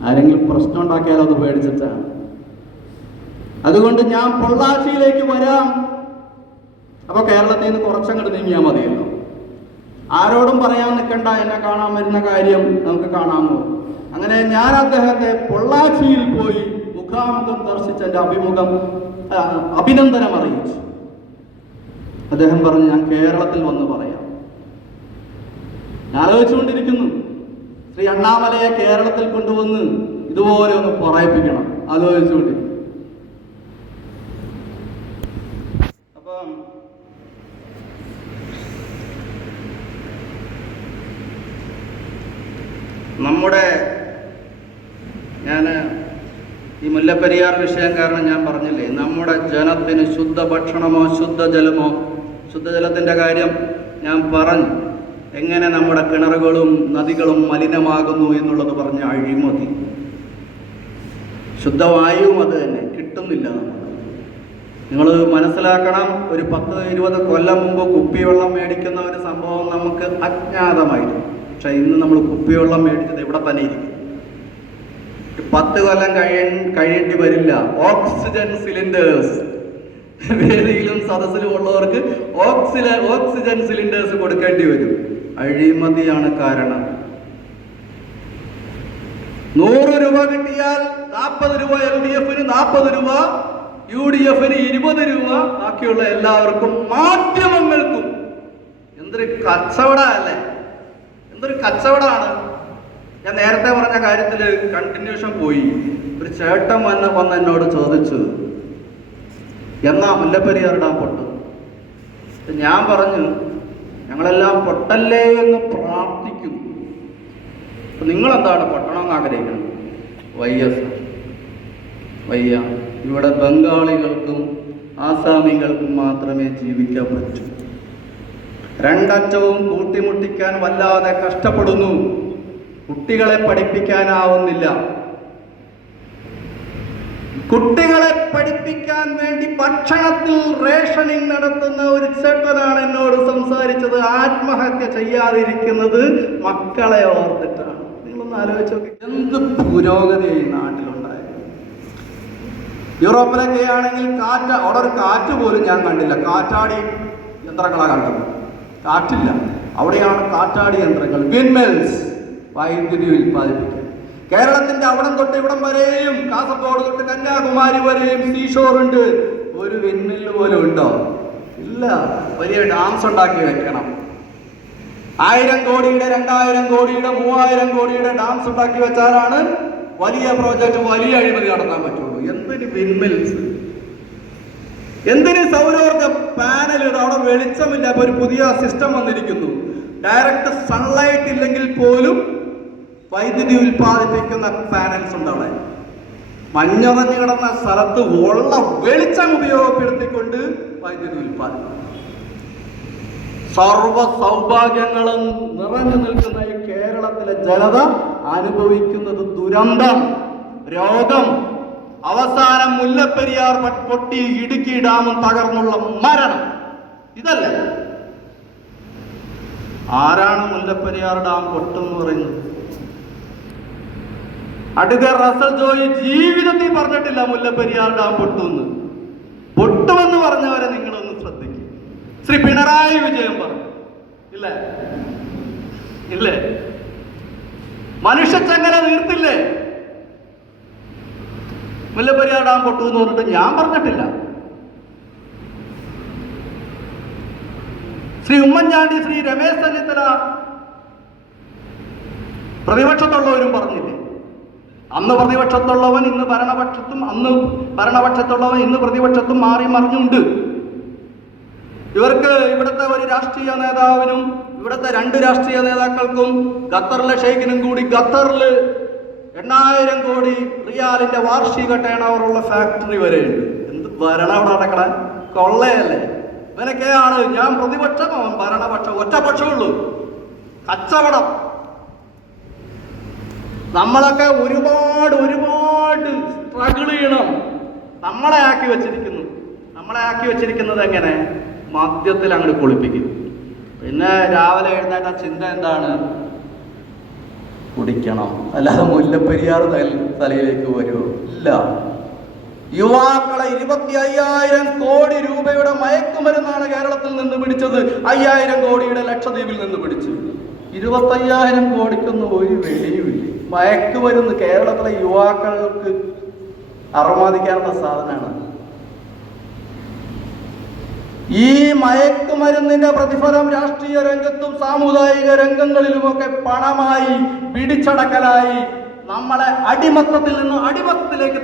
ആരെങ്കിലും പ്രശ്നം ഉണ്ടാക്കിയാലോ അത് പേടിച്ചിട്ടാണ്. അതുകൊണ്ട് ഞാൻ പൊള്ളാച്ചിയിലേക്ക് വരാം. അപ്പൊ കേരളത്തിൽ നിന്ന് കുറച്ചങ്ങോട്ട് നീങ്ങിയാൽ മതിയല്ലോ. ആരോടും പറയാൻ നിൽക്കണ്ട, എന്നെ കാണാൻ വരുന്ന കാര്യം നമുക്ക് കാണാമോ. അങ്ങനെ ഞാൻ അദ്ദേഹത്തെ പൊള്ളാച്ചിയിൽ പോയി മുഖാമുഖം ദർശിച്ച് എൻ്റെ അഭിനന്ദനം അറിയിച്ചു. അദ്ദേഹം പറഞ്ഞു, ഞാൻ കേരളത്തിൽ വന്ന് പറയാം. ഞാൻ ആലോചിച്ചുകൊണ്ടിരിക്കുന്നു, ശ്രീ അണ്ണാമലയെ കേരളത്തിൽ കൊണ്ടുവന്ന് ഇതുപോലെ ഒന്ന് പറയിപ്പിക്കണം, ആലോചിച്ചുകൊണ്ടിരിക്കും. അപ്പം ഞാൻ ഈ മുല്ലപ്പെരിയാർ വിഷയം കാരണം ഞാൻ പറഞ്ഞില്ലേ, നമ്മുടെ ജനത്തിന് ശുദ്ധ ഭക്ഷണമോ ശുദ്ധജലത്തിൻ്റെ കാര്യം ഞാൻ പറഞ്ഞു. എങ്ങനെ നമ്മുടെ കിണറുകളും നദികളും മലിനമാകുന്നു എന്നുള്ളത് പറഞ്ഞ അഴിമതി. ശുദ്ധവായുവും അത് തന്നെ കിട്ടുന്നില്ല. നിങ്ങൾ മനസ്സിലാക്കണം, ഒരു 10-20 കൊല്ലം മുമ്പ് കുപ്പിവെള്ളം മേടിക്കുന്ന ഒരു സംഭവം നമുക്ക് അജ്ഞാതമായിരുന്നു. പക്ഷെ ഇന്ന് നമ്മൾ കുപ്പിവെള്ളം മേടിച്ചത് ഇവിടെ തന്നെ ഇരിക്കും. 10 കൊല്ലം കഴിയേണ്ടി വരില്ല. ഓക്സിജൻ സിലിണ്ടേഴ്സ്, വേദിയിലും സദസ്സിലും ഉള്ളവർക്ക് ഓക്സിജൻ സിലിണ്ടേഴ്സ് കൊടുക്കേണ്ടി വരും. അഴിമതിയാണ് കാരണം. 100 രൂപ കിട്ടിയാൽ 40 രൂപ LDF-ന്, 40 രൂപ UDF-ന്, 20 രൂപ ബാക്കിയുള്ള എല്ലാവർക്കും, മാധ്യമങ്ങൾക്കും. എന്തൊരു കച്ചവടമല്ലേ, എന്തൊരു കച്ചവടമാണ്. ഞാൻ നേരത്തെ പറഞ്ഞ കാര്യത്തിൽ കണ്ടിന്യൂഷൻ പോയി. ഒരു ചേട്ടൻ വന്ന് എന്നോട് ചോദിച്ചു, എന്നാ മുല്ലപ്പെരിയാർ ഡാം പൊട്ടും? ഞാൻ പറഞ്ഞു, ഞങ്ങളെല്ലാം പൊട്ടല്ലേ എന്ന് പ്രാർത്ഥിക്കുന്നു. അപ്പൊ നിങ്ങളെന്താണ് പൊട്ടണമെന്ന് ആഗ്രഹിക്കുന്നത്? വയ്യ. ഇവിടെ ബംഗാളികൾക്കും ആസാമികൾക്കും മാത്രമേ ജീവിക്കാൻ പറ്റൂ. രണ്ടറ്റവും കൂട്ടിമുട്ടിക്കാൻ വല്ലാതെ കഷ്ടപ്പെടുന്നു. കുട്ടികളെ പഠിപ്പിക്കാനാവുന്നില്ല. കുട്ടികളെ പഠിപ്പിക്കാൻ വേണ്ടി ഭക്ഷണത്തിൽ റേഷനിങ് നടത്തുന്ന ഒരു ചേട്ടനാണ് എന്നോട് സംസാരിച്ചത്. ആത്മഹത്യ ചെയ്യാതിരിക്കുന്നത് മക്കളെ ഓർത്തിട്ടാണ്. നിങ്ങളൊന്ന് ആലോചിച്ച് നോക്കി, എന്ത് പുരോഗതി ഈ നാട്ടിലുണ്ടായത്. യൂറോപ്പിലൊക്കെ ആണെങ്കിൽ അവിടെ ഒരു കാറ്റ് പോലും ഞാൻ കണ്ടില്ല. കാറ്റാടി യന്ത്രങ്ങളാണ് കണ്ടത്, കാറ്റില്ല. അവിടെയാണ് കാറ്റാടി യന്ത്രങ്ങൾ, വിൻഡ്മിൽസ്, വൈദ്യുതി ഉൽപ്പാദിപ്പിക്കാൻ. കേരളത്തിന്റെ അവിടം തൊട്ട് ഇവിടം വരെയും, കാസർഗോഡ് തൊട്ട് കന്യാകുമാരി വരെയും സീഷോർ ഉണ്ട്. ഒരു വിൻമില്ല് പോലും ഉണ്ടോ? ഇല്ല. വലിയ ഡാംസ് ഉണ്ടാക്കി വെക്കണം. 1000 കോടിയുടെ, 2000 കോടിയുടെ, 3000 കോടിയുടെ ഡാംസ് ഉണ്ടാക്കി വെച്ചാലാണ് വലിയ പ്രോജക്റ്റ്, വലിയ അഴിമതി നടത്താൻ പറ്റുള്ളൂ. എന്തിന് വിൻമിൽസ്, എന്തിന് സൗരോർജ പാനലുകൾ? അവിടെ വെളിച്ചമില്ല. അപ്പൊ ഒരു പുതിയ സിസ്റ്റം വന്നിരിക്കുന്നു. ഡയറക്റ്റ് സൺലൈറ്റ് ഇല്ലെങ്കിൽ പോലും വൈദ്യുതി ഉൽപ്പാദിപ്പിക്കുന്ന പാനൽസ് ഉണ്ട് അവിടെ. മഞ്ഞറിഞ്ഞു കിടന്ന സ്ഥലത്ത് ഉള്ള വെളിച്ചം ഉപയോഗപ്പെടുത്തിക്കൊണ്ട് വൈദ്യുതി ഉൽപ്പാദിപ്പിക്കും. സർവ സൗഭാഗ്യങ്ങളും നിറഞ്ഞു നിൽക്കുന്ന ഈ കേരളത്തിലെ ജനത അനുഭവിക്കുന്നത് ദുരന്തം, രോഗം, അവസാനം മുല്ലപ്പെരിയാർ പൊട്ടി ഇടുക്കി ഡാമും തകർന്നുള്ള മരണം. ഇതല്ല. ആരാണ് മുല്ലപ്പെരിയാർ ഡാം പൊട്ടെന്ന് പറയുന്നത്? അഡ്വക്കേറ്റ് റസൽ ജോയി ജീവിതത്തിൽ പറഞ്ഞിട്ടില്ല മുല്ലപ്പെരിയാർ ഡാം പൊട്ടുമെന്ന്. പൊട്ടുമെന്ന് പറഞ്ഞവരെ നിങ്ങളൊന്ന് ശ്രദ്ധിക്കും. ശ്രീ പിണറായി വിജയൻ പറഞ്ഞു, ഇല്ലേ? മനുഷ്യച്ചങ്ങല നീർത്തില്ലേ? മുല്ലപ്പെരിയാർ ഡാം പൊട്ടുമെന്ന് പറഞ്ഞിട്ട് ഞാൻ പറഞ്ഞിട്ടില്ല. ശ്രീ ഉമ്മൻചാണ്ടി, ശ്രീ രമേശ് ചെന്നിത്തല പ്രതിപക്ഷത്തുള്ളവരും പറഞ്ഞില്ലേ? അന്ന് പ്രതിപക്ഷത്തുള്ളവൻ ഇന്ന് ഭരണപക്ഷത്തും, അന്ന് ഭരണപക്ഷത്തുള്ളവൻ ഇന്ന് പ്രതിപക്ഷത്തും മാറി മറിഞ്ഞുണ്ട്. ഇവർക്ക് ഇവിടുത്തെ ഒരു രാഷ്ട്രീയ നേതാവിനും ഇവിടുത്തെ 2 രാഷ്ട്രീയ നേതാക്കൾക്കും ഖത്തറിലെ ഷെയ്ഖിനും കൂടി ഖത്തറിൽ 8,000 കോടി റിയാലിന്റെ വാർഷിക ടേൺ ഓവറുള്ള ഫാക്ടറി വരെയുണ്ട്. എന്ത് ഭരണം അവിടെ നടക്കണ കൊള്ളയല്ലേ? ഇവനൊക്കെയാണ് ഞാൻ പ്രതിപക്ഷം, അവൻ ഭരണപക്ഷം, ഒറ്റപക്ഷമുള്ളൂ, കച്ചവടം. നമ്മളൊക്കെ ഒരുപാട് സ്ട്രഗിൾ ചെയ്യണം. നമ്മളെ ആക്കി വെച്ചിരിക്കുന്നത് എങ്ങനെ? മദ്യത്തിൽ അങ്ങോട്ട് കുളിപ്പിക്കും. പിന്നെ രാവിലെ എഴുന്നേറ്റ ചിന്ത എന്താണ്? കുടിക്കണം, അല്ലാതെ മുല്ലപ്പെരിയാർ തലയിലേക്ക് വരുമോ? ഇല്ല. യുവാക്കളെ 25,000 കോടി രൂപയുടെ മയക്കുമരുന്നാണ് കേരളത്തിൽ നിന്ന് പിടിച്ചത്. 5,000 കോടിയുടെ ലക്ഷദ്വീപിൽ നിന്ന് പിടിച്ചു. 25,000 കോടിക്കൊന്നും ഒരു വിലയുമില്ല. മയക്കുമരുന്ന് കേരളത്തിലെ യുവാക്കൾക്ക് അർമാദിക്കാനുള്ള സാധനമാണ്. ഈ മയക്കുമരുന്നിന്റെ പ്രതിഫലം രാഷ്ട്രീയ രംഗത്തും സാമുദായിക രംഗങ്ങളിലുമൊക്കെ പണമായി, പിടിച്ചടക്കലായി, നമ്മളെ അടിമത്തത്തിൽ നിന്ന് അടിമത്തത്തിലേക്ക്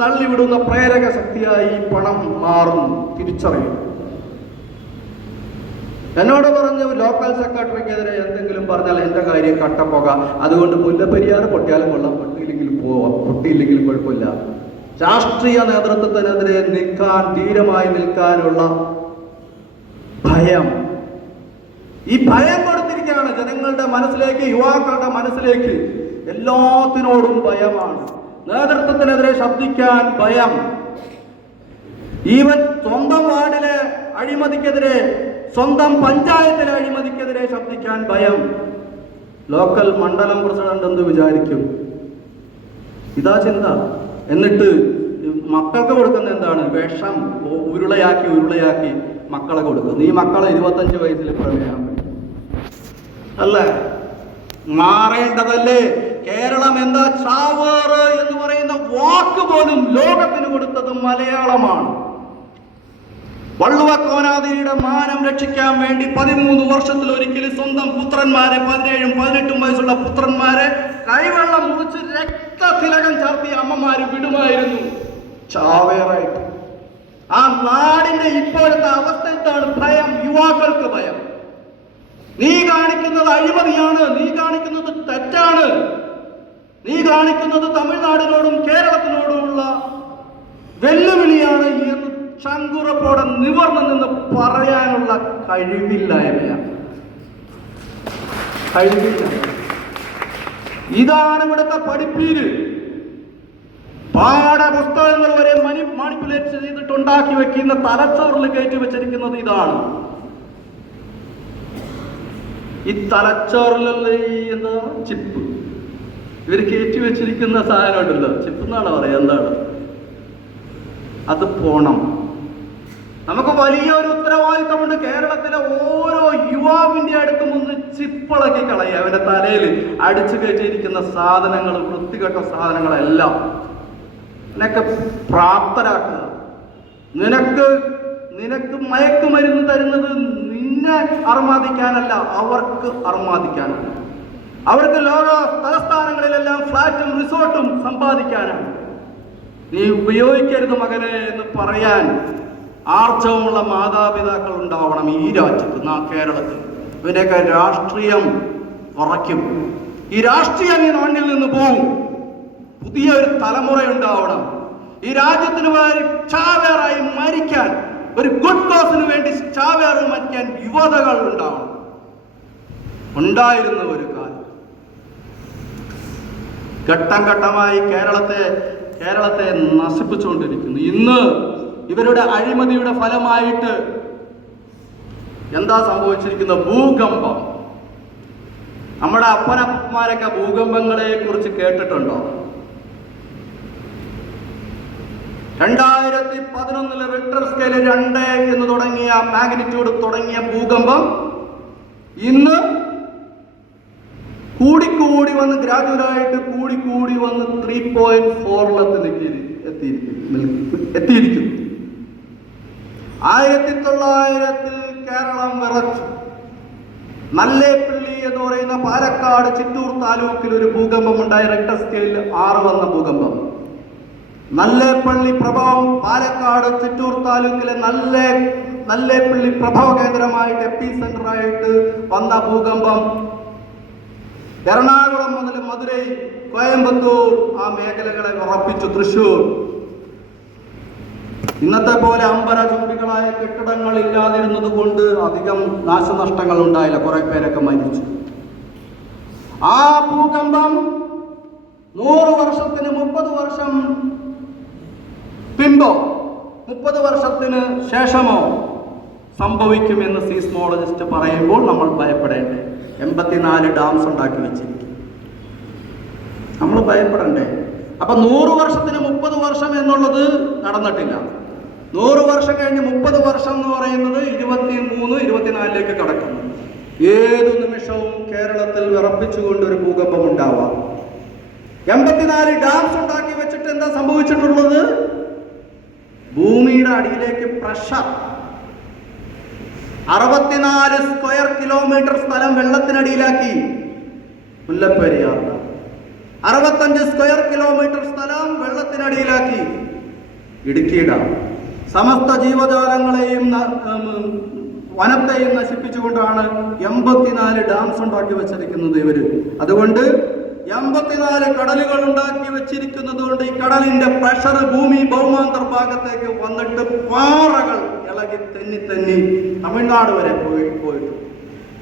തള്ളിവിടുന്ന പ്രേരക ശക്തിയായി പണം മാറുന്നു. തിരിച്ചറിയും. എന്നോട് പറഞ്ഞു, ലോക്കൽ സെക്രട്ടറിക്കെതിരെ എന്തെങ്കിലും പറഞ്ഞാൽ എൻ്റെ കാര്യം കട്ടപ്പോക, അതുകൊണ്ട് മുല്ലപ്പെരിയാർ പൊട്ടിയാലും കൊള്ളാം, പൊട്ടിയില്ലെങ്കിലും പോവാം, പൊട്ടിയില്ലെങ്കിലും കുഴപ്പമില്ല. രാഷ്ട്രീയ നേതൃത്വത്തിനെതിരെ നിൽക്കാൻ, ധീരമായി നിൽക്കാനുള്ള ഭയം, ഈ ഭയം കൊടുത്തിരിക്കുകയാണ് ജനങ്ങളുടെ മനസ്സിലേക്ക്, യുവാക്കളുടെ മനസ്സിലേക്ക്. എല്ലാത്തിനോടും ഭയമാണ്. നേതൃത്വത്തിനെതിരെ ശബ്ദിക്കാൻ ഭയം. ഈവൻ സ്വന്തം വാർഡിലെ അഴിമതിക്കെതിരെ, സ്വന്തം പഞ്ചായത്തിലെ അഴിമതിക്കെതിരെ ശബ്ദിക്കാൻ ഭയം. ലോക്കൽ മണ്ഡലം പ്രസിഡന്റ് എന്ത് വിചാരിക്കും? ഇതാ ചിന്ത. എന്നിട്ട് മക്കൾക്ക് കൊടുക്കുന്ന എന്താണ്? വിഷം ഉരുളയാക്കി മക്കളെ കൊടുക്കും. നീ മക്കളെ 25 വയസ്സിൽ പ്രമേയം അല്ലേ? മാറേണ്ടതല്ലേ? കേരളം എന്താ? ചാവേറ് എന്ന് പറയുന്ന വാക്ക് പോലും ലോകത്തിന് കൊടുത്തത് മലയാളമാണ്. വള്ളുവക്കോനാദിയുടെ മാനം രക്ഷിക്കാൻ വേണ്ടി 13 വർഷത്തിലൊരിക്കൽ സ്വന്തം പുത്രന്മാരെ, 17ഉം 18ഉം വയസ്സുള്ള പുത്രന്മാരെ കൈവെള്ളം മുറിച്ച് രക്തതിലകം ചാർത്തിയ അമ്മമാര് വിടുമായിരുന്നു ചാവേറായിട്ട്. ആ നാടിന്റെ ഇപ്പോഴത്തെ അവസ്ഥ എന്താണ്? ഭയം. യുവാക്കൾക്ക് ഭയം. നീ കാണിക്കുന്നത് അഴിമതിയാണ്, നീ കാണിക്കുന്നത് തെറ്റാണ്, നീ കാണിക്കുന്നത് തമിഴ്നാടിനോടും കേരളത്തിനോടുമുള്ള വെല്ലുവിളിയാണ് എന്ന് ചങ്കുറപ്പോടെ നിവർന്നു നിന്ന് പറയാനുള്ള കഴിവില്ലായ്മയാണ്. ഇതാണ് ഇവിടുത്തെ പഠിപ്പീര്. പാഠപുസ്തകങ്ങൾ വരെ മാനിപ്പുലേറ്റ് ചെയ്തിട്ടുണ്ടാക്കി വെക്കുന്ന, തലച്ചോറിൽ കയറ്റി വെച്ചിരിക്കുന്നത് ഇതാണ്. ഈ തലച്ചോറിലുള്ള ഈ എന്താ ചിപ്പ്, ഇവർ കയറ്റി വെച്ചിരിക്കുന്ന സാധനം ഉണ്ടല്ലോ, ചിപ്പ് എന്നാണ് പറയാ, എന്താണ് അത്? പോണം. നമുക്ക് വലിയൊരു ഉത്തരവാദിത്തമുണ്ട്. കേരളത്തിലെ ഓരോ യുവാവിന്റെ അടുത്തും ഒന്ന് ചിപ്പിളക്കി കളയുക. അവന്റെ തലയിൽ അടിച്ചു കയറ്റിയിരിക്കുന്ന സാധനങ്ങൾ, വൃത്തികെട്ട സാധനങ്ങളെല്ലാം നിനക്ക് പ്രാപ്തരാക്കുക. നിനക്ക് മയക്കുമരുന്ന് തരുന്നത് നിന്നെ അർമാദിക്കാനല്ല, അവർക്ക് അർമാദിക്കാനാണ്. അവർക്ക് ലോക തലസ്ഥാനങ്ങളിലെല്ലാം ഫ്ലാറ്റും റിസോർട്ടും സമ്പാദിക്കാനാണ്. നീ ഉപയോഗിക്കരുത് മകനെ എന്ന് പറയാൻ ആർജവമുള്ള മാതാപിതാക്കൾ ഉണ്ടാവണം ഈ രാജ്യത്ത്, കേരളത്തിൽ. ഇവരെയൊക്കെ രാഷ്ട്രീയം കുറയ്ക്കും. ഈ രാഷ്ട്രീയം ഈ നാട്ടിൽ നിന്ന് പോകും. പുതിയൊരു തലമുറ ഉണ്ടാവണം. ഈ രാജ്യത്തിന് വേണ്ടി ചാവേറായി മരിക്കാൻ, ഒരു ഗുഡ് കോസിന് വേണ്ടി ചാവേറായി മരിക്കാൻ യുവതകൾ ഉണ്ടാവണം. ഉണ്ടായിരുന്ന ഒരു കാലം. ഘട്ടം ഘട്ടമായി കേരളത്തെ നശിപ്പിച്ചുകൊണ്ടിരിക്കുന്നു. ഇന്ന് ഇവരുടെ അഴിമതിയുടെ ഫലമായിട്ട് എന്താ സംഭവിച്ചിരിക്കുന്നത്? ഭൂകമ്പം. നമ്മുടെ അപ്പനപ്പന്മാരൊക്കെ ഭൂകമ്പങ്ങളെ കുറിച്ച് കേട്ടിട്ടുണ്ടോ? 2011 റിക്ടർ സ്കെയിൽ 2 എന്ന് തുടങ്ങിയ മാഗ്നിറ്റ്യൂഡ് തുടങ്ങിയ ഭൂകമ്പം ഇന്ന് കൂടിക്കൂടി വന്ന് ഗ്രാജുവലായിട്ട് കൂടിക്കൂടി വന്ന് 3.4 എത്തിയിരിക്കുന്നു. 1900 കേരളം വിറച്ചു. നല്ലേപ്പള്ളി എന്ന് പറയുന്ന പാലക്കാട് ചിറ്റൂർ താലൂക്കിൽ ഒരു ഭൂകമ്പം ഉണ്ടായി. റിക്ടർ സ്കെയിലിൽ 6 വന്ന ഭൂകമ്പം. നല്ലേപ്പള്ളി പ്രഭവം പാലക്കാട് ചിറ്റൂർ താലൂക്കിലെ നല്ലേപ്പള്ളി പ്രഭവ കേന്ദ്രമായിട്ട് എപ്പിസെന്ററായിട്ട് വന്ന ഭൂകമ്പം എറണാകുളം മുതൽ മധുരൈ, കോയമ്പത്തൂർ ആ മേഖലകളെ ഉറപ്പിച്ചു. തൃശൂർ ഇന്നത്തെ പോലെ അമ്പരചുംബികളായ കെട്ടിടങ്ങൾ ഇല്ലാതിരുന്നത് കൊണ്ട് അധികം നാശനഷ്ടങ്ങൾ ഉണ്ടായില്ല, കുറെ പേരൊക്കെ മരിച്ചു. ആ ഭൂകമ്പം 100 വർഷത്തിന് 30 വർഷം പിമ്പോ 30 വർഷത്തിന് ശേഷമോ സംഭവിക്കുമെന്ന് സീസ്മോളജിസ്റ്റ് പറയുമ്പോൾ നമ്മൾ ഭയപ്പെടേണ്ടേ? 84 ഡാംസ് ഉണ്ടാക്കി വെച്ചിരിക്കും, നമ്മൾ ഭയപ്പെടണ്ടേ? അപ്പൊ 100 വർഷത്തിന് 30 വർഷം എന്നുള്ളത് നടന്നിട്ടില്ല. 100 വർഷം കഴിഞ്ഞ് 30 വർഷം എന്ന് പറയുന്നത് 23, 24ലേക്ക് കടക്കുന്നു. ഏതു നിമിഷവും കേരളത്തിൽ വിറപ്പിച്ചുകൊണ്ട് ഒരു ഭൂകമ്പം ഉണ്ടാവാം. 84 ഡാംസ് ഉണ്ടാക്കി വെച്ചിട്ട് എന്താ സംഭവിച്ചിട്ടുള്ളത്? ഭൂമിയുടെ അടിയിലേക്ക് പ്രഷർ 64 സ്ക്വയർ കിലോമീറ്റർ സ്ഥലം വെള്ളത്തിനടിയിലാക്കി. മുല്ലപ്പെരിയാർ 65 സ്ക്വയർ കിലോമീറ്റർ സ്ഥലം വെള്ളത്തിനടിയിലാക്കി. ഇടുക്കി ഡാം സമസ്ത ജീവജാലങ്ങളെയും വനത്തെയും നശിപ്പിച്ചുകൊണ്ടാണ് 84 ഡാംസ് ഉണ്ടാക്കി വെച്ചിരിക്കുന്നത് ഇവര്. അതുകൊണ്ട് 84 കടലുകൾ ഉണ്ടാക്കി വെച്ചിരിക്കുന്നത് കൊണ്ട് ഈ കടലിന്റെ പ്രഷർ ഭൂമി ഭൗമാന്തർ ഭാഗത്തേക്ക് വന്നിട്ട് പാറകൾ ഇളകി തെന്നി തമിഴ്നാട് വരെ പോയിട്ട്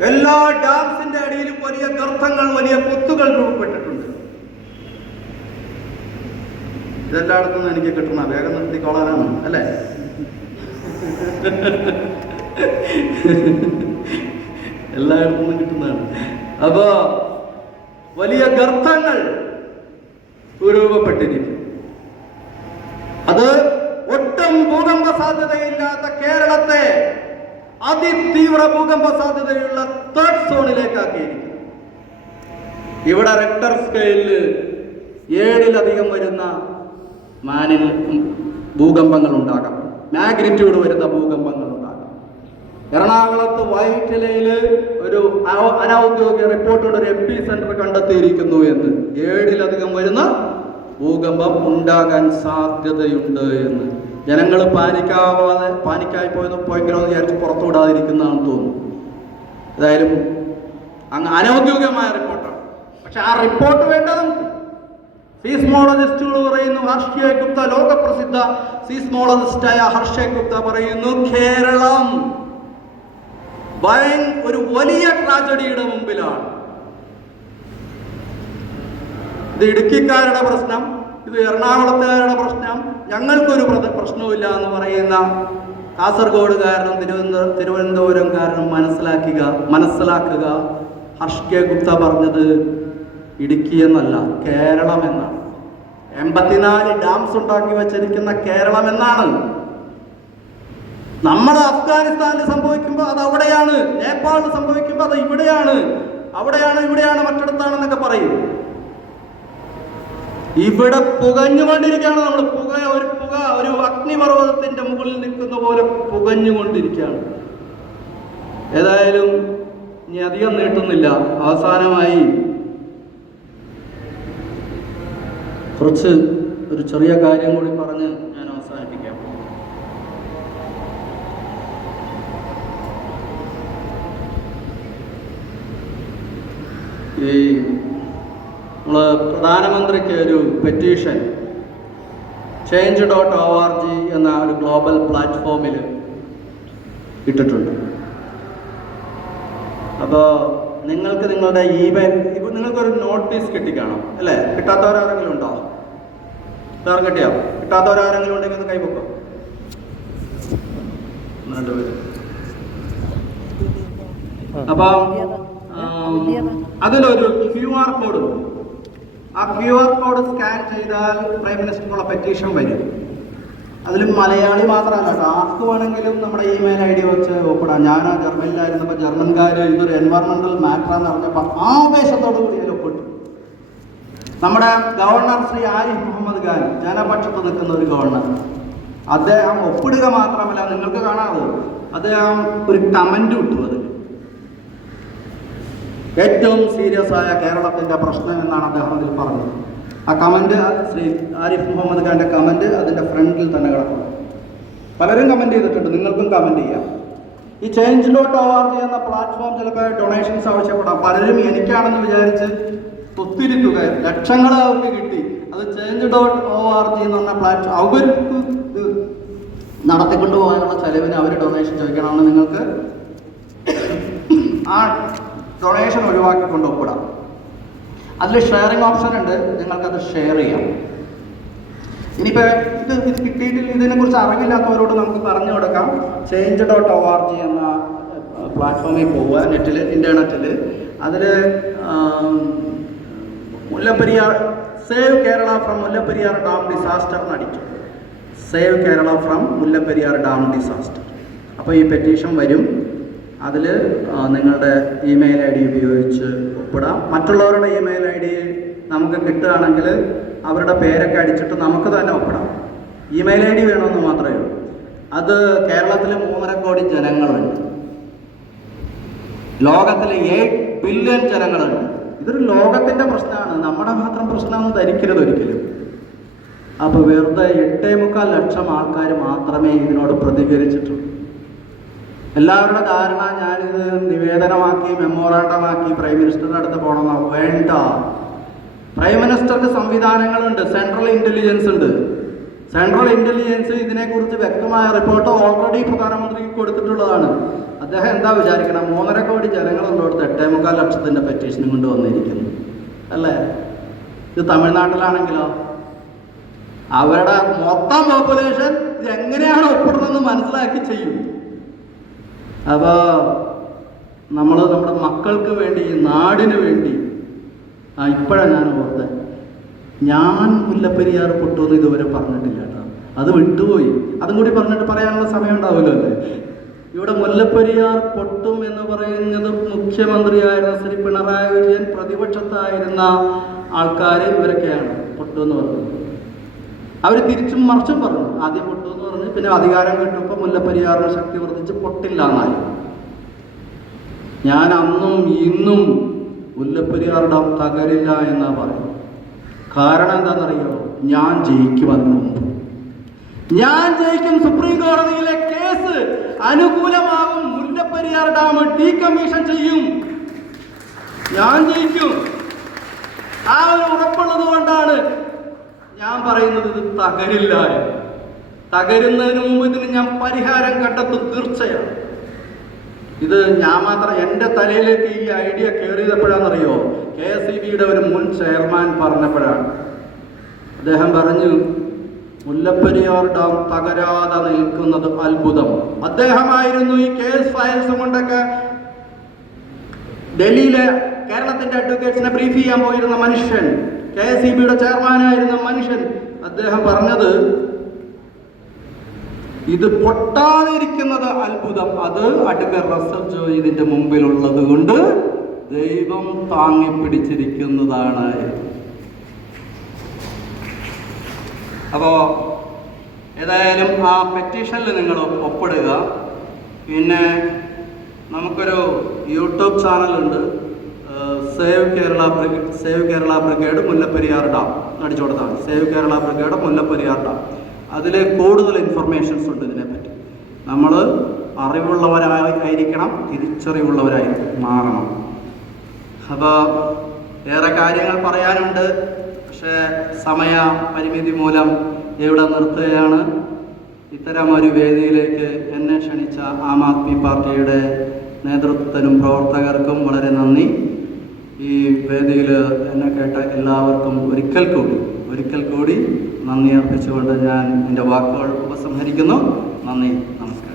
എല്ലാ ഡാംസിന്റെ അടിയിലും വലിയ ഗർത്തങ്ങൾ, വലിയ പൊത്തുകൾ രൂപപ്പെട്ടിട്ടുണ്ട്. ഇതെല്ലായിടത്തും എനിക്ക് കിട്ടണ വേഗം നിർത്തിക്കോളാനാണ് അല്ലേ? എല്ലായിടത്തും കിട്ടുന്നതാണ്. അപ്പോ വലിയ ഗർത്തങ്ങൾ രൂപപ്പെട്ടിരിക്കും. അത് ഒട്ടും ഭൂകമ്പ സാധ്യതയില്ലാത്ത കേരളത്തെ അതിതീവ്ര ഭൂകമ്പ സാധ്യതയുള്ള 3rd സോണിലേക്കാക്കിയിരിക്കും. ഇവിടെ റിക്ടർ സ്കെയിലിൽ 7-ലധികം വരുന്ന ഭൂകമ്പങ്ങൾ ഉണ്ടാകാം, മാഗ്നിറ്റ്യൂഡ് വരുന്ന ഭൂകമ്പങ്ങൾ ഉണ്ടാകാം. എറണാകുളത്ത് വൈറ്റിലയിൽ ഒരു അനൗദ്യോഗിക റിപ്പോർട്ടോട് ഒരു എപ്പിസെന്റർ കണ്ടെത്തിയിരിക്കുന്നു എന്ന്. 7-ലധികം വരുന്ന ഭൂകമ്പം ഉണ്ടാകാൻ സാധ്യതയുണ്ട് എന്ന്. ജനങ്ങൾ പാനിക്കായി പോയെങ്കിലോ എന്ന് വിചാരിച്ച് പുറത്തു വിടാതിരിക്കുന്നതാണെന്ന് തോന്നുന്നു. ഏതായാലും അങ്ങ് അനൗദ്യോഗികമായ റിപ്പോർട്ടാണ്. പക്ഷെ ആ റിപ്പോർട്ട് വേണ്ടത് സീസ്മോളജിസ്റ്റുകൾ പറയുന്നു. ഹർഷേ ഗുപ്ത, ലോകപ്രസിദ്ധ സീസ്മോളജിസ്റ്റായ ഹർഷേ ഗുപ്ത പറയുന്നു, കേരളം ഒരു വലിയ ട്രാജഡിയുടെ മുമ്പിലാണ്. ഇത് ഇടുക്കിക്കാരുടെ പ്രശ്നം, ഇത് എറണാകുളത്തുകാരുടെ പ്രശ്നം, ഞങ്ങൾക്കൊരു പ്രശ്നവുമില്ല എന്ന് പറയുന്ന കാസർഗോഡുകാരനും തിരുവനന്തപുരംകാരനും മനസ്സിലാക്കുക. ഹർഷേ ഗുപ്ത പറഞ്ഞത് ഇടുക്കി എന്നല്ല, കേരളം എന്നാണ്. 84 ഡാംസ് ഉണ്ടാക്കി വെച്ചിരിക്കുന്ന കേരളം എന്നാണ്. നമ്മുടെ അഫ്ഗാനിസ്ഥാനിൽ സംഭവിക്കുമ്പോൾ അത് അവിടെയാണ്, നേപ്പാളിൽ സംഭവിക്കുമ്പോൾ അത് ഇവിടെയാണ്, ഇവിടെയാണ് മറ്റിടത്താണെന്നൊക്കെ പറയും. ഇവിടെ പുകഞ്ഞുകൊണ്ടിരിക്കുകയാണ് നമ്മൾ. ഒരു അഗ്നിപർവ്വതത്തിന്റെ മുകളിൽ നിൽക്കുന്ന പോലെ പുകഞ്ഞുകൊണ്ടിരിക്കുകയാണ്. ഏതായാലും ഇനി അധികം നീട്ടുന്നില്ല. അവസാനമായി ഒരു ചെറിയ കാര്യം കൂടി പറഞ്ഞ് ഞാൻ അവസാനിപ്പിക്കാം. ഈ നമ്മള് പ്രധാനമന്ത്രിക്ക് ഒരു പെറ്റീഷൻ change.org എന്ന ഒരു ഗ്ലോബൽ പ്ലാറ്റ്ഫോമിൽ ഇട്ടിട്ടുണ്ട്. അപ്പോൾ നിങ്ങൾക്ക് നിങ്ങളുടെ ഇമെയിൽ, ഇപ്പോൾ നിങ്ങൾക്കൊരു നോട്ടീസ് കിട്ടിക്കാണോ അല്ലേ? കിട്ടാത്തവരാരെങ്കിലും ഉണ്ടോ? സാർ കിട്ടിയോ? കിട്ടാത്തവരാരെങ്കിലും ഉണ്ടെങ്കിൽ ഒന്ന് കൈപൊക്കോ. 2 പേര്. അപ്പം അതിലൊരു QR കോഡ്, ആ QR കോഡ് സ്കാൻ ചെയ്താൽ പ്രൈം മിനിസ്റ്ററിനുള്ള പെറ്റീഷൻ വരും. അതിലും മലയാളി മാത്രമല്ല, ആർക്ക് വേണമെങ്കിലും നമ്മുടെ ഇമെയിൽ ID വെച്ച് ഒപ്പിടാം. ഞാൻ ജർമ്മനിലായിരുന്നപ്പോൾ ജർമ്മൻകാർ ഇതൊരു എൻവയറമെന്റൽ മാറ്റർ എന്ന് പറഞ്ഞപ്പോൾ ആവേശത്തോടു കൂടി ഇതിൽ ഒപ്പിട്ടു. നമ്മുടെ ഗവർണർ ശ്രീ ആരിഫ് മുഹമ്മദ് ഖാൻ, ജനപക്ഷത്ത് നിൽക്കുന്ന ഒരു ഗവർണർ, അദ്ദേഹം ഒപ്പിടുക മാത്രമല്ല, നിങ്ങൾക്ക് കാണാതെ അദ്ദേഹം ഒരു കമന്റ് ഇട്ടു. ഏറ്റവും സീരിയസ് ആയ കേരളത്തിൻ്റെ പ്രശ്നം എന്നാണ് അദ്ദേഹം അതിൽ പറഞ്ഞത്. ആ കമൻറ്റ് ശ്രീ ആരിഫ് മുഹമ്മദ് ഖാൻ്റെ കമൻറ്റ് അതിൻ്റെ ഫ്രണ്ടിൽ തന്നെ കിടക്കുന്നു. പലരും കമൻറ്റ് ചെയ്തിട്ടുണ്ട്, നിങ്ങൾക്കും കമൻറ്റ് ചെയ്യാം. ഈ change.org എന്ന പ്ലാറ്റ്ഫോം ചിലപ്പോൾ ഡൊണേഷൻസ് ആവശ്യപ്പെടാം. പലരും എനിക്കാണെന്ന് വിചാരിച്ച് ഒത്തിരിത്തുക ലക്ഷങ്ങൾ അവർക്ക് കിട്ടി. അത് change.org എന്ന് പറഞ്ഞ പ്ലാറ്റ്ഫോം അവർക്ക് ഇത് നടത്തിക്കൊണ്ടു പോകാനുള്ള ചെലവിന് അവർ ഡൊണേഷൻ ചോദിക്കണമെന്ന് നിങ്ങൾക്ക് ആ ഡൊണേഷൻ ഒഴിവാക്കിക്കൊണ്ട് ഒപ്പിടാം. അതിൽ ഷെയറിംഗ് ഓപ്ഷൻ ഉണ്ട്, നിങ്ങൾക്കത് ഷെയർ ചെയ്യാം. ഇനിയിപ്പോൾ ഇത് കിട്ടിയിട്ടില്ല, ഇതിനെക്കുറിച്ച് അറിവില്ലാത്തവരോട് നമുക്ക് പറഞ്ഞു കൊടുക്കാം. change.org എന്ന പ്ലാറ്റ്ഫോമിൽ പോവുക, നെറ്റിൽ ഇൻ്റർനെറ്റിൽ. അതിൽ Mullaperiyar save Kerala from Mullaperiyar dam disaster എന്നടിക്കും. Save Kerala from Mullaperiyar dam disaster. അപ്പോൾ ഈ പെറ്റീഷൻ വരും. അതിൽ നിങ്ങളുടെ ഇമെയിൽ ID ഉപയോഗിച്ച് ഒപ്പിടാം. മറ്റുള്ളവരുടെ ഇമെയിൽ ID നമുക്ക് കിട്ടുകയാണെങ്കിൽ അവരുടെ പേരൊക്കെ അടിച്ചിട്ട് നമുക്ക് തന്നെ ഒപ്പിടാം. ഇമെയിൽ ID വേണമെന്ന് മാത്രമേ ഉള്ളൂ. അത് കേരളത്തിൽ 3.5 കോടി ജനങ്ങളുണ്ട്, ലോകത്തിൽ 8 ബില്യൺ ജനങ്ങളുണ്ട്. ഇതൊരു ലോകത്തിൻ്റെ പ്രശ്നമാണ്, നമ്മുടെ മാത്രം പ്രശ്നമെന്ന് ധരിക്കരുത് ഒരിക്കലും. അപ്പോൾ വെറുതെ 8.25 ലക്ഷം ആൾക്കാർ മാത്രമേ ഇതിനോട് പ്രതികരിച്ചിട്ടുള്ളൂ. എല്ലാവരുടെ ധാരണ ഞാനിത് നിവേദനമാക്കി മെമ്മോറാണ്ടമാക്കി പ്രൈം മിനിസ്റ്ററുടെ അടുത്ത് പോകണമെന്നോ? വേണ്ട. പ്രൈം മിനിസ്റ്റർക്ക് സംവിധാനങ്ങളുണ്ട്, സെൻട്രൽ ഇൻ്റലിജൻസ് ഉണ്ട്. സെൻട്രൽ ഇൻ്റലിജൻസ് ഇതിനെക്കുറിച്ച് വ്യക്തമായ റിപ്പോർട്ട് ഓൾറെഡി പ്രധാനമന്ത്രിക്ക് കൊടുത്തിട്ടുള്ളതാണ്. അദ്ദേഹം എന്താ വിചാരിക്കണം? 3.5 കോടി ജനങ്ങളുള്ളടത്ത് 8.25 ലക്ഷത്തിൻ്റെ പെറ്റീഷനും കൊണ്ട് വന്നിരിക്കുന്നു അല്ലേ? ഇത് തമിഴ്നാട്ടിലാണെങ്കിലോ അവരുടെ മൊത്തം പോപ്പുലേഷൻ ഇത് എങ്ങനെയാണ് ഒപ്പിടുന്നതെന്ന് മനസ്സിലാക്കി ചെയ്യും. അപ്പോൾ നമ്മൾ നമ്മുടെ മക്കൾക്ക് വേണ്ടി, നാടിന് വേണ്ടി, ഇപ്പോഴാണ് ഞാൻ ഓർത്തത്, ഞാൻ മുല്ലപ്പെരിയാർ പൊട്ടുമെന്ന് ഇതുവരെ പറഞ്ഞിട്ടില്ല കേട്ടോ. അത് വിട്ടുപോയി. അതും കൂടി പറഞ്ഞിട്ട് പറയാനുള്ള സമയം ഉണ്ടാവില്ലോ അല്ലേ? ഇവിടെ മുല്ലപ്പെരിയാർ പൊട്ടും എന്ന് പറയുന്നത് മുഖ്യമന്ത്രിയായിരുന്ന ശ്രീ പിണറായി വിജയൻ, പ്രതിപക്ഷത്തായിരുന്ന ആൾക്കാർ ഇവരൊക്കെയാണ് പൊട്ടുമെന്ന് പറഞ്ഞത്. അവർ തിരിച്ചും മറിച്ചും പറഞ്ഞു. ആദ്യം പൊട്ടുമെന്ന് പറഞ്ഞ് പിന്നെ അധികാരം കിട്ടുമ്പോൾ മുല്ലപ്പെരിയാറിന് ശക്തി വർദ്ധിച്ച് പൊട്ടില്ല എന്നായി. ഞാൻ അന്നും ഇന്നും മുല്ലപ്പെരിയാർ ഡാം തകരില്ല എന്നാ പറയും. കാരണം എന്താണെന്നറിയോ? ഞാൻ ജയിക്കും. അതിന് മുമ്പ് ഞാൻ ജയിക്കും. സുപ്രീം കോടതിയിലെ കേസ് അനുകൂലമാകും. മുല്ലപ്പെരിയാർ ഡാം ഡീകമ്മീഷൻ ചെയ്യും. ഞാൻ ജയിക്കും. ആ ഒരു ഉറപ്പുള്ളത് കൊണ്ടാണ് ഞാൻ പറയുന്നത് ഇത് തകരില്ല. തകരുന്നതിന് മുമ്പ് ഇതിന് ഞാൻ പരിഹാരം കണ്ടെത്തും തീർച്ചയാണ്. ഇത് ഞാൻ മാത്രം എൻ്റെ തലയിലേക്ക് ഈ ഐഡിയ കയറിയപ്പോഴാണെന്നറിയോ? KSEBയുടെ ഒരു മുൻ ചെയർമാൻ പറഞ്ഞപ്പോഴാണ്. അദ്ദേഹം പറഞ്ഞു, മുല്ലപ്പെരിയാർ ഡാം തകരാതെ നിൽക്കുന്നത് അത്ഭുതം. അദ്ദേഹമായിരുന്നു ഈ കേസ് ഫയൽസ് കൊണ്ടൊക്കെ ഡൽഹിയിലെ കേരളത്തിൻ്റെ അഡ്വക്കേറ്റ്സിനെ ബ്രീഫ് ചെയ്യാൻ പോയിരുന്ന മനുഷ്യൻ, KSEBയുടെ ചെയർമാനായിരുന്ന മനുഷ്യൻ. അദ്ദേഹം പറഞ്ഞത് ഇത് പൊട്ടാതെ ഇരിക്കുന്നത് അത്ഭുതം. അത് അഡ്വക്കേറ്റ് റസൽ ജോയ് ഇതിൻ്റെ മുമ്പിലുള്ളത് കൊണ്ട് ദൈവം താങ്ങിപ്പിടിച്ചിരിക്കുന്നതാണ്. അപ്പോൾ ഏതായാലും ആ പെറ്റീഷനിൽ നിങ്ങൾ ഒപ്പിടുക. പിന്നെ നമുക്കൊരു യൂട്യൂബ് ചാനലുണ്ട്, save Kerala brigade Mullaperiyar dam അടിച്ചു കൊടുത്താണ്. Save Kerala brigade Mullaperiyar dam. അതിൽ കൂടുതൽ ഇൻഫർമേഷൻസ് ഉണ്ട് ഇതിനെപ്പറ്റി. നമ്മൾ അറിവുള്ളവരായിരിക്കണം, തിരിച്ചറിവുള്ളവരായി മാറണം. അപ്പോൾ ഏറെ കാര്യങ്ങൾ പറയാനുണ്ട്, പക്ഷേ സമയ പരിമിതി മൂലം ഇവിടെ നിർത്തുകയാണ്. ഇത്തരം ഒരു വേദിയിലേക്ക് എന്നെ ക്ഷണിച്ച ആം ആദ്മി പാർട്ടിയുടെ നേതൃത്വത്തിനും പ്രവർത്തകർക്കും വളരെ നന്ദി. ഈ വേദിയിൽ എന്നെ കേട്ട എല്ലാവർക്കും ഒരിക്കൽ കൂടി നന്ദി അർപ്പിച്ചുകൊണ്ട് ഞാൻ എൻ്റെ വാക്കുകൾ ഉപസംഹരിക്കുന്നു. നന്ദി, നമസ്കാരം.